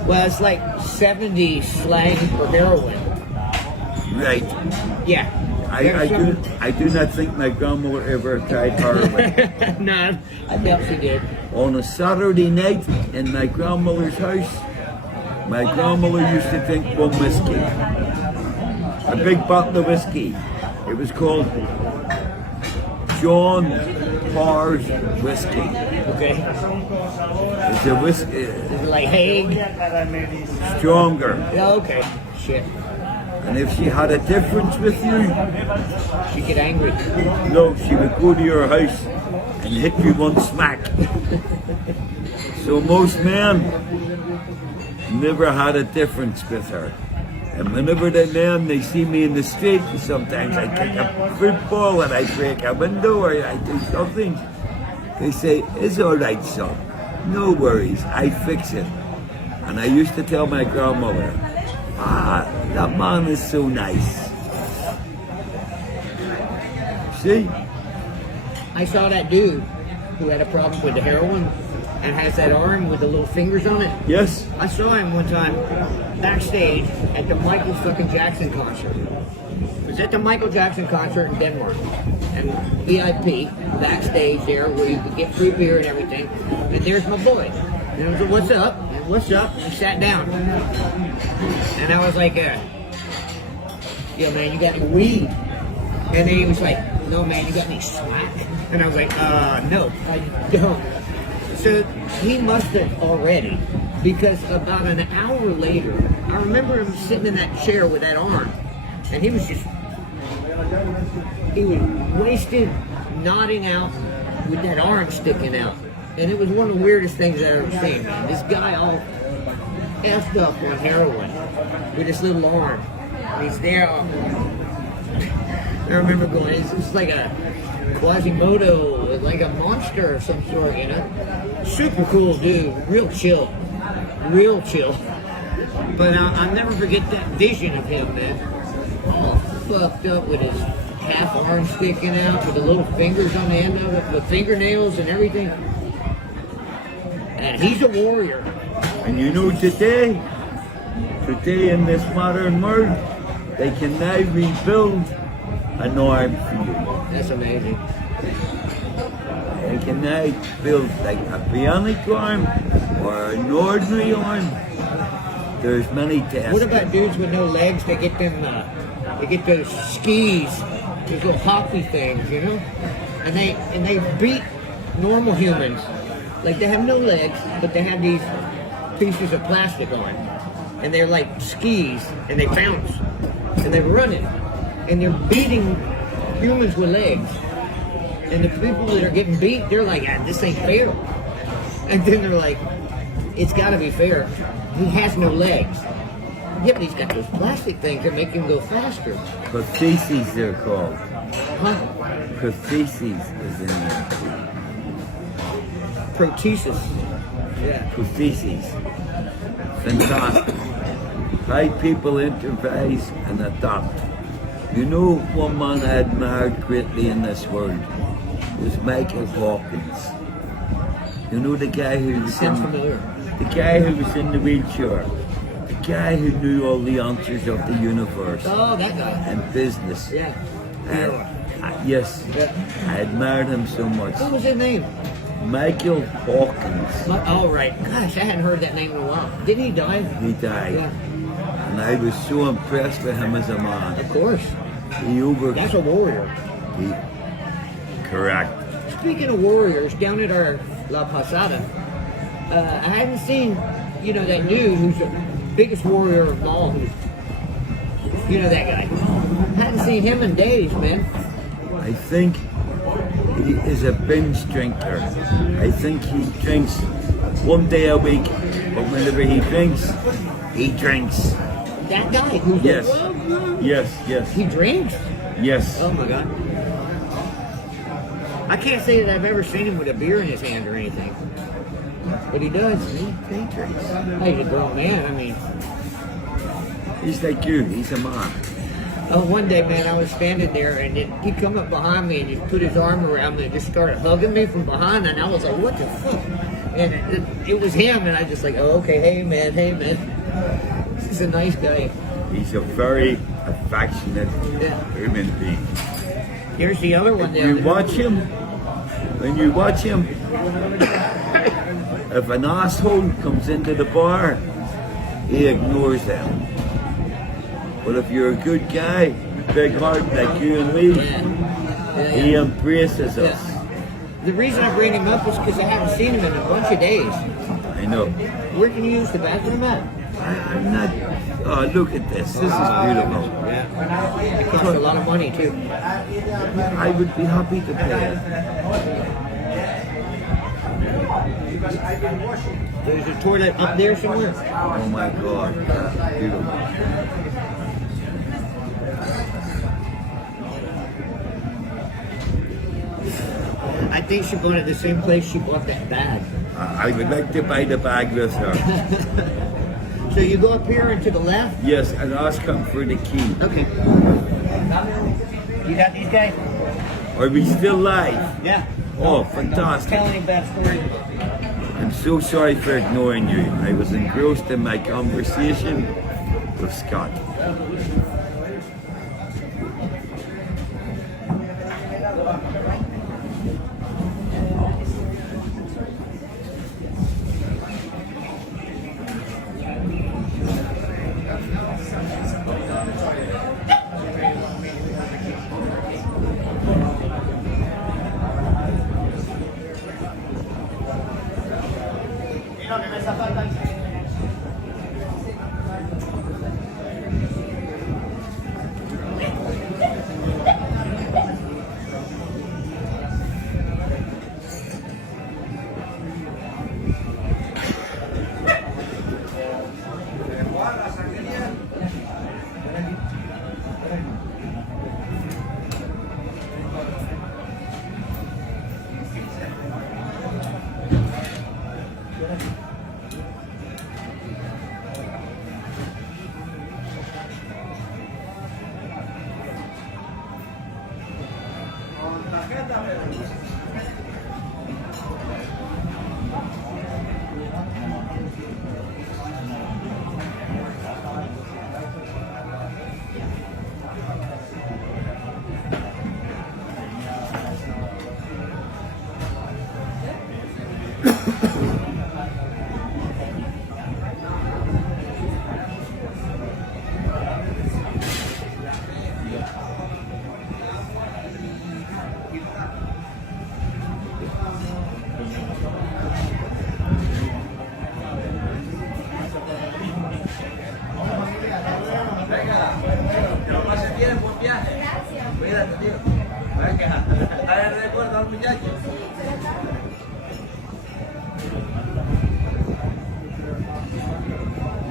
Well, it's like 70s slang for heroin. Right. Yeah. I do not think my grandmother ever tried heroin. No, I doubt she did. On a Saturday night in my grandmother's house, my grandmother used to drink one whiskey. A big bottle of whiskey. It was called John Parr's whiskey. Okay. It's a whiskey, Is it like Hague? stronger. Yeah, okay. Shit. And if she had a difference with you, She'd get angry. no, she would go to your house and hit you one smack. So most men never had a difference with her. And whenever they see me in the street, sometimes I kick a football and I break a window or I do something. They say, "It's all right, son. No worries, I fix it." And I used to tell my grandmother, that man is so nice. See? I saw that dude who had a problem with the heroin and has that arm with the little fingers on it. Yes? I saw him one time backstage at the Michael fucking Jackson concert. It was at the Michael Jackson concert in Denmark. And VIP, backstage there where you could get free beer and everything. And there's my boy. And I was like, "What's up?" And, "What's up?" And he sat down. And I was like, "Yo, man, you got any weed?" And then he was like, "No, man, you got any smack?" And I was like, "No, I don't." So he must have already, because about an hour later, I remember him sitting in that chair with that arm, and he was wasted, nodding out with that arm sticking out. And it was one of the weirdest things I've ever seen, man. This guy all effed up on heroin with this little arm. And he's there. I remember going, it's like a Quasimodo, like a monster of some sort, you know? Super cool dude, real chill. Real chill. But I'll never forget that vision of him, man. All fucked up with his half arm sticking out, with the little fingers on the end of it, the fingernails and everything. And he's a warrior. And you know today in this modern world, they can now rebuild an arm for you. That's amazing. They can now build like a bionic arm or an ordinary arm. There's many tests. What about dudes with no legs? They get them, they get those skis, those little hockey things, you know? And they beat normal humans. Like, they have no legs, but they have these pieces of plastic on. And they're like skis, and they bounce. And they're running. And they're beating humans with legs. And the people that are getting beat, they're like, "This ain't fair." And then they're like, "It's gotta be fair. He has no legs." Yeah, but he's got those plastic things that make him go faster. Prostheses they're called. Huh? Prostheses is in there. Protesis. Yeah. Prostheses. Fantastic. How people improvise and adapt. You know, one man I admired greatly in this world was Michael Hawkins. You know, the guy who was Sounds familiar. the guy who was in the wheelchair, the guy who knew all the answers of the universe Oh, that guy. and business. Yeah. Yes, Yeah. I admired him so much. What was his name? Michael Hawkins. Oh, right. Gosh, I hadn't heard that name in a while. Didn't he die? He died. Yeah, And I was so impressed with him as a man. of course. That's a warrior. He, correct. Speaking of warriors, down at our La Posada, I hadn't seen, that dude who's the biggest warrior of all. That guy. I hadn't seen him in days, man. I think he is a binge drinker. I think he drinks one day a week, but whenever he drinks, he drinks. That guy who's Yes. Yes. he drinks? Yes. Oh my God. I can't say that I've ever seen him with a beer in his hand or anything. But he does. He drinks. He's a grown man, I mean. He's like you. He's a man. Oh, one day, man, I was standing there, and then he come up behind me and just put his arm around me and just started hugging me from behind, and I was like, what the fuck? And it was him, and I just like, oh, okay, hey, man. This is a nice guy. He's a very affectionate Yeah. human being. Here's the other one there. When you watch him, if an asshole comes into the bar, he ignores them. But if you're a good guy, big heart like you and me, he embraces us. The reason I bring him up is because I haven't seen him in a bunch of days. I know. Where can you use the bathroom at? I'm not. Oh, look at this. This is beautiful. Yeah. It costs a lot of money, too. I would be happy to pay it. There's a toilet up there somewhere. Oh my God. Beautiful. I think she bought it the same place she bought that bag. I would like to buy the bag with her. So you go up here and to the left? Yes, and ask him for the key. Okay. You got these guys? Are we still live? Yeah. Oh, Don't fantastic. tell any bad stories. I'm so sorry for ignoring you. I was engrossed in my conversation with Scott.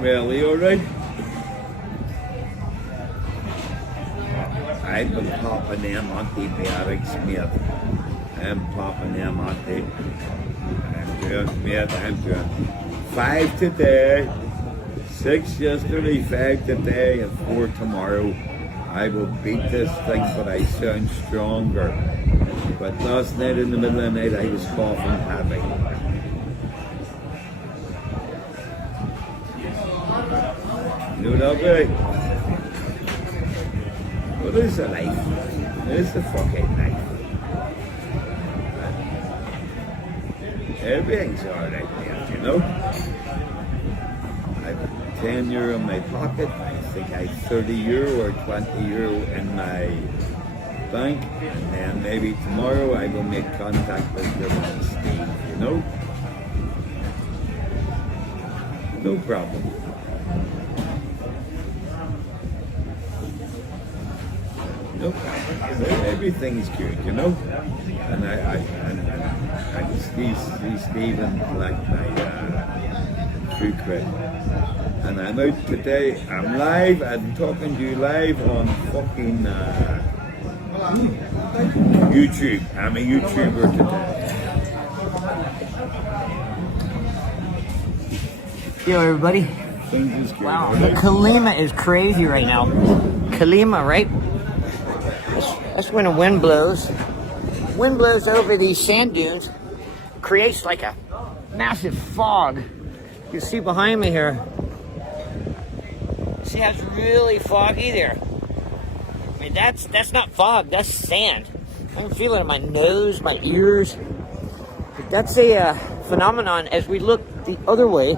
Really, alright? I've been popping them antibiotics, mate. I'm popping them I'm doing 5 today, 6 yesterday, 5 today, and 4 tomorrow. I will beat this thing, but I sound stronger. But last night in the middle of the night, I was coughing heavy. You know that way? What is a life? There's the fucking knife. Everything's alright there, you know? I've 10 euro in my pocket. I think I have 30 euro or 20 euro in my bank. And then maybe tomorrow I will make contact with your man Steve, you know? No problem. No problem. Everything's good, you know? And I see Stephen collect my food credit. And I'm out today. I'm live. I'm talking to you live on fucking YouTube. I'm a YouTuber today. Yo, everybody. Things is good. Wow, the Kalima is crazy right now. Kalima, right? That's when a wind blows. Wind blows over these sand dunes, creates like a massive fog. You see behind me here. See how it's really foggy there? I mean, that's not fog, that's sand. I can feel it in my nose, my ears. But that's a phenomenon as we look the other way.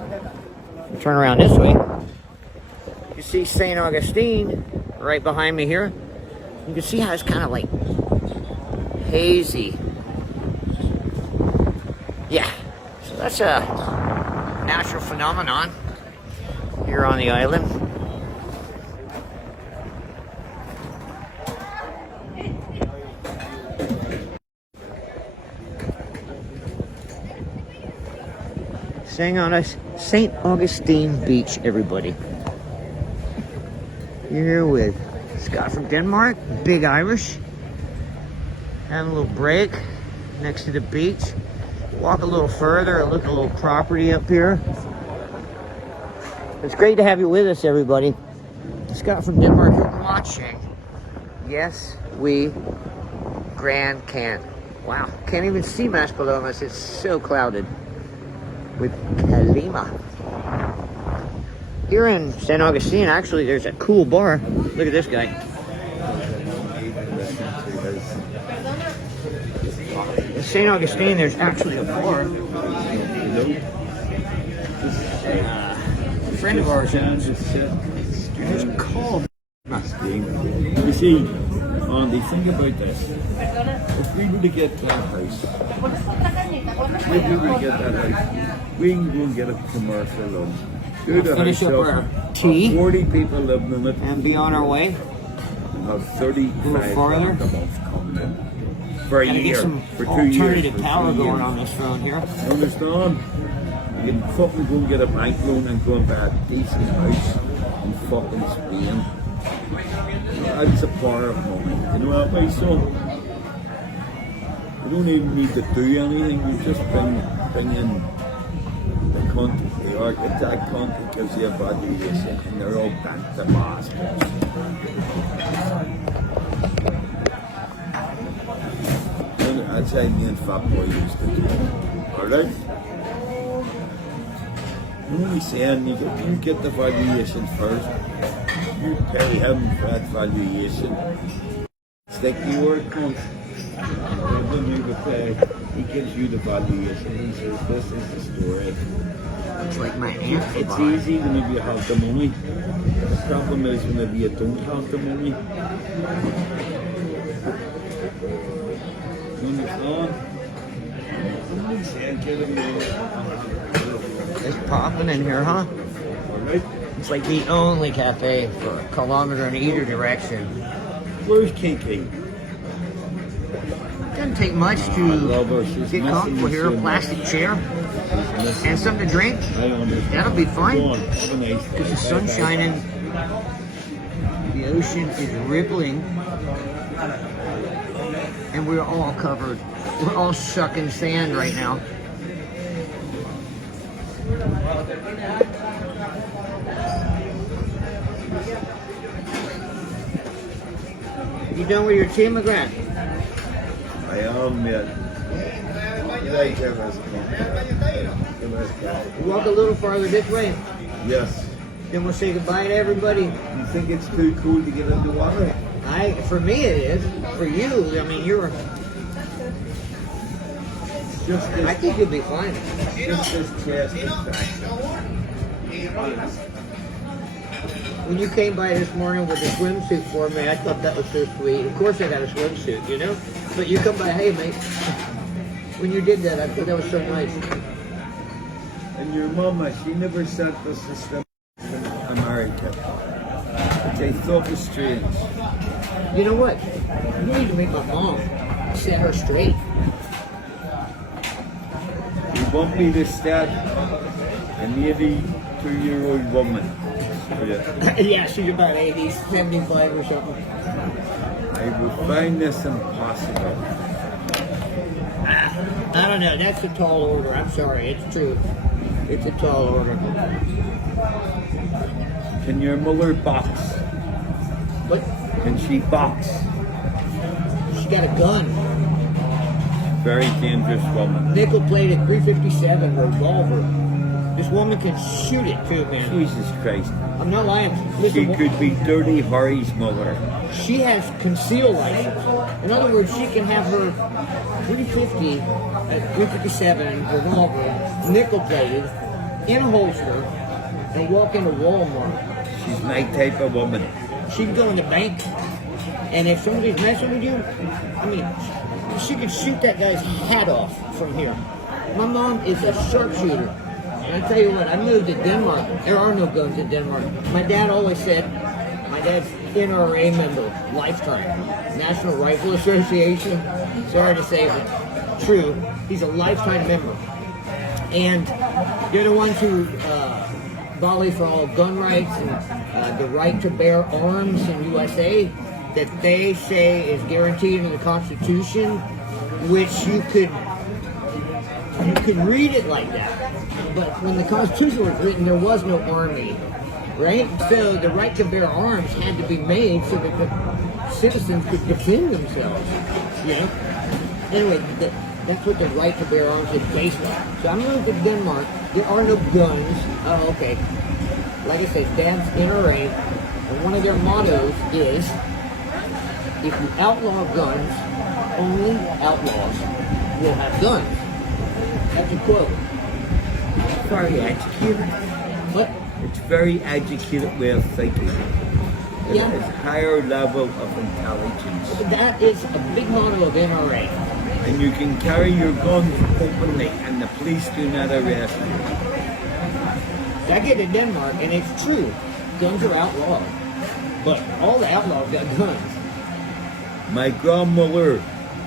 Turn around this way. You see SAN Augustin right behind me here. You can see how it's kind of like hazy. Yeah, so that's a natural phenomenon here on the island. St. Augustine Beach, everybody. You're here with Scott from Denmark, Big Irish. Having a little break next to the beach. Walk a little further and look at a little property up here. It's great to have you with us, everybody. Scott from Denmark, you're watching YesWeGranCan. Wow, can't even see Mascalomas, it's so clouded with Kalima. Here in St. Augustine, actually, there's a cool bar. Look at this guy. In St. Augustine, there's actually a bar. A friend of ours owns it. It's called. You see, Andy, think about this. If we were to get that house, we can go and get a commercial loan. Do the Finish house up our tea 40 people living in it and be on our way. and have 35 farther. a month coming in for a Gotta year, get some for 2 years. alternative for power 3 going years. on this road here. You understand? You can fucking go and get a bank loan and go and buy a decent house in fucking Spain. That's a power of money. You know that way, so you don't even need to do anything. You just bring in the country, the architect country gives you a valuation, and they're all back to bastards. That's how me and Fat Boy used to do it. Alright? I'm only saying you get the valuation first. You pay him for that valuation. It's like your account. Then you would pay, he gives you the valuation. He says, this is the story. It's like my aunt. It's easy whenever you have the money. The problem is whenever you don't have the money. You understand? It's popping in here, huh? Alright? It's like the only cafe for a kilometer in either direction. Where's Kinky? Doesn't take much to get comfortable here. A plastic chair and something to drink. That'll be fine. Because the sun's shining. The ocean is rippling. And we're all covered. We're all sucking sand right now. You done with your tea, McGrath? I am, yeah. Walk a little farther this way. Yes. Then we'll say goodbye to everybody. You think it's too cool to get into water? For me it is. For you, I mean, you're. Just I this, think you'll be fine. just this chest infection. When you came by this morning with a swimsuit for me, I thought that was so sweet. Of course I got a swimsuit, you know? But you come by, hey mate. When you did that, I thought that was so nice. And your mama, she never sent us to swim in America. They thought it was strange. You know what? You need to make my mom set her straight. You want me to start an 82-year-old woman? Yeah. Yeah, she's about 80, 75 or something. I would find this impossible. I don't know, that's a tall order. I'm sorry, it's true. It's a tall order. Can your mother box? But Can she box? she got a gun. Very dangerous woman. Nickel-plated .357 revolver. This woman can shoot it too, man. Jesus Christ. I'm not lying. She Listen, could be Dirty Harry's mother. she has conceal license. In other words, she can have her .350, .357 revolver, nickel-plated, in a holster, and walk into Walmart. She's my type of woman. She can go in the bank, and if somebody's messing with you, I mean, she could shoot that guy's hat off from here. My mom is a sharpshooter. And I tell you what, I moved to Denmark. There are no guns in Denmark. My dad always said, my dad's NRA member, lifetime. National Rifle Association. Sorry to say, but true. He's a lifetime member. And they're the ones who volley for all gun rights and the right to bear arms in USA that they say is guaranteed in the Constitution, which you could read it like that. But when the Constitution was written, there was no army, right? So the right to bear arms had to be made so that the citizens could defend themselves, you know? Anyway, that's what the right to bear arms is based on. So I moved to Denmark. There are no guns. Oh, okay. Like I said, Dad's NRA, and one of their mottos is, if you outlaw guns, only outlaws will have guns. That's a quote. Very educated. What? It's very educated way of thinking. Yeah. It's higher level of intelligence. That is a big motto of NRA. And you can carry your guns openly and the police do not arrest you. I get to Denmark, and it's true. Guns are outlawed. But all the outlaws got guns. My grandmother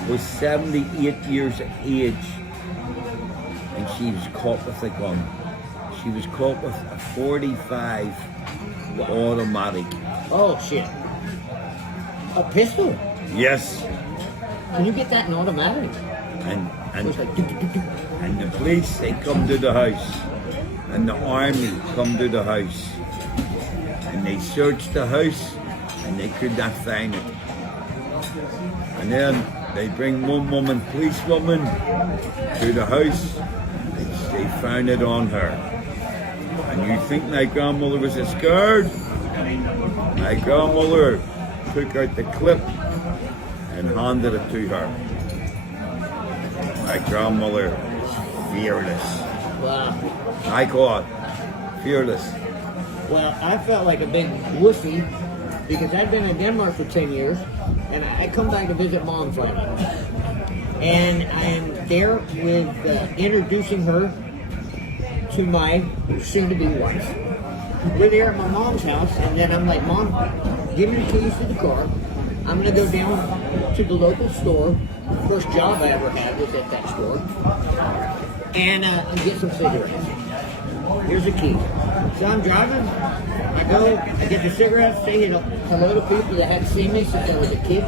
was 78 years of age and she was caught with a gun. She was caught with a 45 automatic. Oh, shit. A pistol? Yes. Can you get that in automatic? And It's like, do, do, do, do. and the police, they come to the house. And the army come to the house. And they search the house and they could not find it. And then they bring one woman, policewoman, to the house. They found it on her. And you think my grandmother was scared? My grandmother took out the clip and handed it to her. My grandmother was fearless. Wow. I call it fearless. Well, I felt like a big wussy because I'd been in Denmark for 10 years, and I come back to visit Mom finally. And I'm there with introducing her to my soon-to-be wife. We're there at my mom's house, and then I'm like, Mom, give me the keys to the car. I'm going to go down to the local store. First job I ever had was at that store. And get some cigarettes. Here's the key. So I'm driving. I go, I get the cigarettes, say hello to people that hadn't seen me since I was a kid.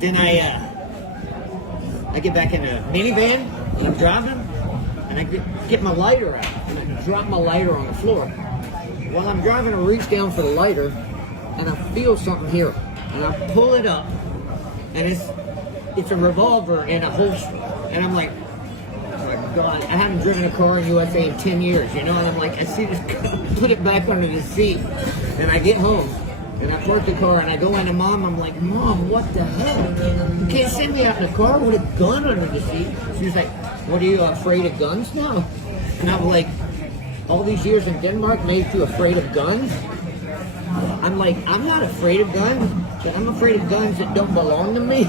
Then I get back in a minivan, and I'm driving, and I get my lighter out, and I drop my lighter on the floor. While I'm driving, I reach down for the lighter, and I feel something here, and I pull it up, and it's a revolver in a holster, and I'm like, oh my God, I haven't driven a car in USA in 10 years, you know, and I'm like, I see this, put it back under the seat, and I get home, And I parked the car and I go into Mom. I'm like, Mom, what the hell? You can't send me out in the car with a gun under the seat. She was like, what, are you afraid of guns now? And I was like, all these years in Denmark made you afraid of guns? I'm like, I'm not afraid of guns, but I'm afraid of guns that don't belong to me.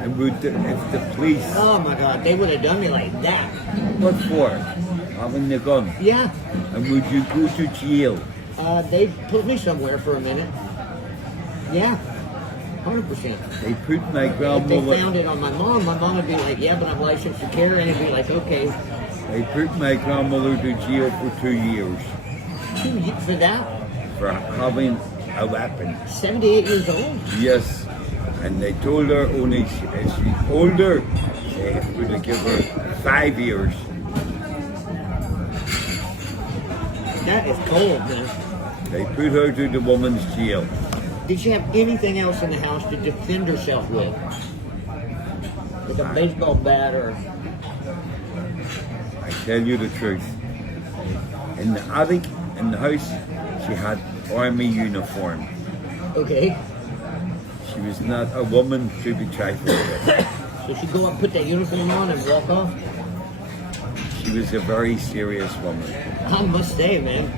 And if the police... Oh my God, they would have done me like that. What for? Having the gun? Yeah. And would you go to jail? They put me somewhere for a minute. Yeah, 100%. They put my If they grandmother... found it on my mom would be like, yeah, but I'm licensed to carry, and it'd be like, okay. They put my grandmother to jail for 2 years. 2 years for that? For having a weapon. 78 years old? Yes. And they told her only as she's older, they would give her 5 years. That is cold, man. They put her to the woman's jail. Did she have anything else in the house to defend herself with? Like a baseball bat or... I tell you the truth. In the attic, in the house, she had army uniform. Okay. She was not a woman to be trifled with. So she'd go up, put that uniform on and walk off? She was a very serious woman. I must say, man,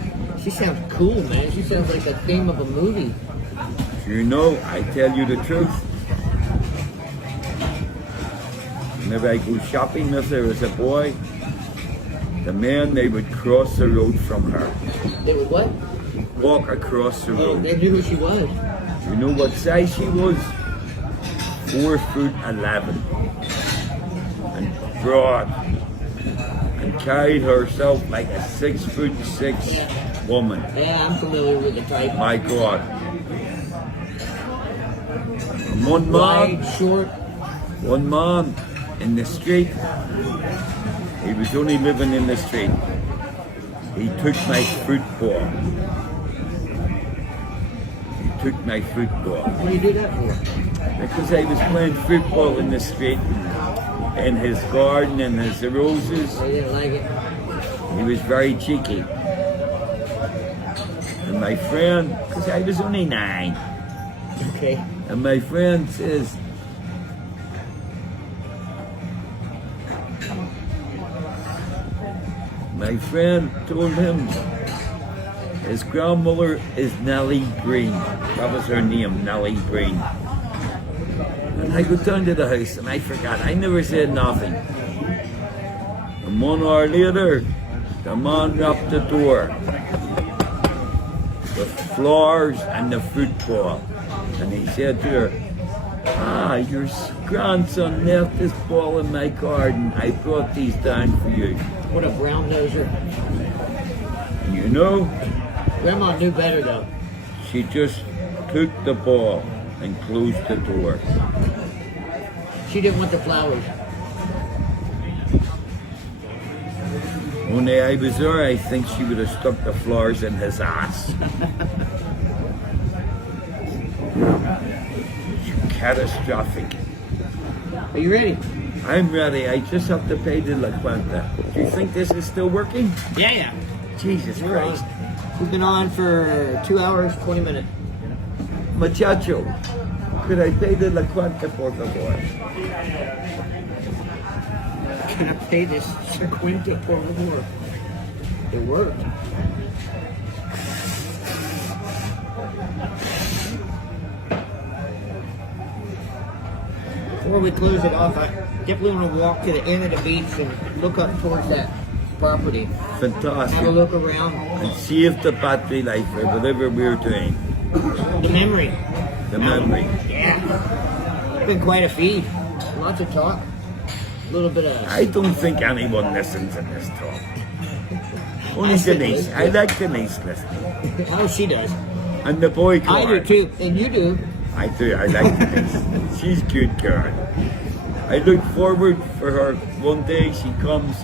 she sounds cool, man. She sounds like the theme of a movie. You know, I tell you the truth. Whenever I go shopping with her as a boy, the men, they would cross the road from her. They would what? Walk across the Oh, road. they knew who she was. You know what size she was? 4'11", and broad, and carried herself like a 6'6" woman. Yeah, I'm familiar with the type. My God. And one Wide, man, short. one man in the street, he was only living in the street. He took my football. He took my football. What do you do that for? Because I was playing football in the street, in his garden and his roses. Oh, you didn't like it? He was very cheeky. And my friend, because I was only 9, Okay. and my friend says, my friend told him his grandmother is Nellie Green. That was her name, Nellie Green. And I go down to the house and I forgot. I never said nothing. And 1 hour later, the man rapped the door with flowers and the football. And he said to her, your grandson left this ball in my garden. I brought these down for you. What a brown noser. And you know, Grandma knew better though. she just took the ball and closed the door. She didn't want the flowers. Only I was there, I think she would have stuck the flowers in his ass. Catastrophic. Are you ready? I'm ready. I just have to pay the La Cuenta. Do you think this is still working? Yeah. Jesus We're on. Christ. We've been on for 2 hours, 20 minutes. Muchacho, could I pay the La Cuenta, por favor? Can I pay this Quinta por favor? It worked. Before we close it off, I definitely want to walk to the end of the beach and look up towards that property. Have a Fantastic. look around. And save the battery life or whatever we're doing. The memory. The memory. Yeah. It's been quite a feed. Lots of talk. A little bit of... I don't think anyone listens to this talk. Only I said Denise. listen. I like Denise listening. Oh, she does. And the boy I Clark. do too. And you do. I do. I like Denise. She's good, girl. I look forward for her. One day she comes,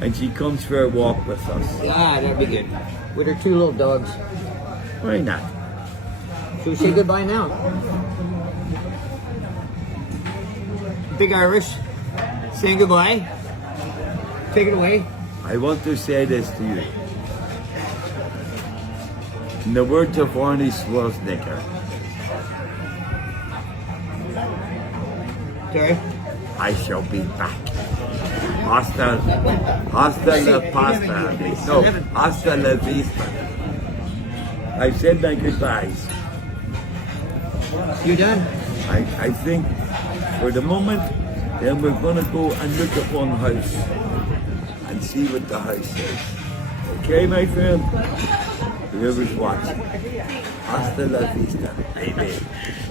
and she comes for a walk with us. Ah, that'd be good. With her 2 little dogs. Why not? Should we say goodbye now? Big Irish, saying goodbye. Take it away. I want to say this to you. In the words of Arnie Schwarzenegger, Okay. I shall be back. Hasta la pasta. No, hasta la vista. I said my goodbyes. You done? I think for the moment, then we're gonna go and look upon house and see what the house says. Okay, my friend? Whoever's watching. Hasta la vista, baby.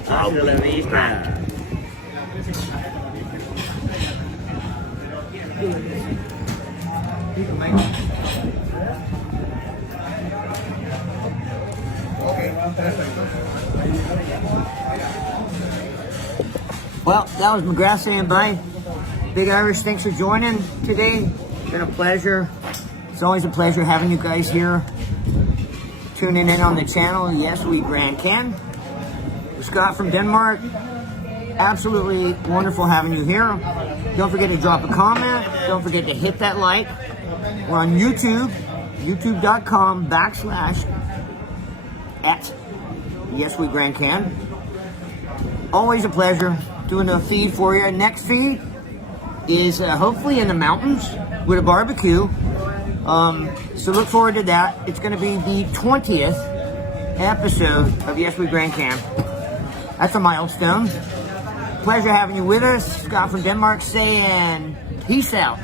Hasta la vista. Well, that was McGrath saying bye. Big Irish, thanks for joining today. It's been a pleasure. It's always a pleasure having you guys here, tuning in on the channel. Yes, we YesWeGranCan. Scott from Denmark. Absolutely wonderful having you here. Don't forget to drop a comment. Don't forget to hit that like. We're on YouTube, youtube.com/@YesWeGranCan. Always a pleasure doing a feed for you. Next feed is hopefully in the mountains with a barbecue. So look forward to that. It's going to be the 20th episode of YesWeGranCan. That's a milestone. Pleasure having you with us. Scott from Denmark saying peace out.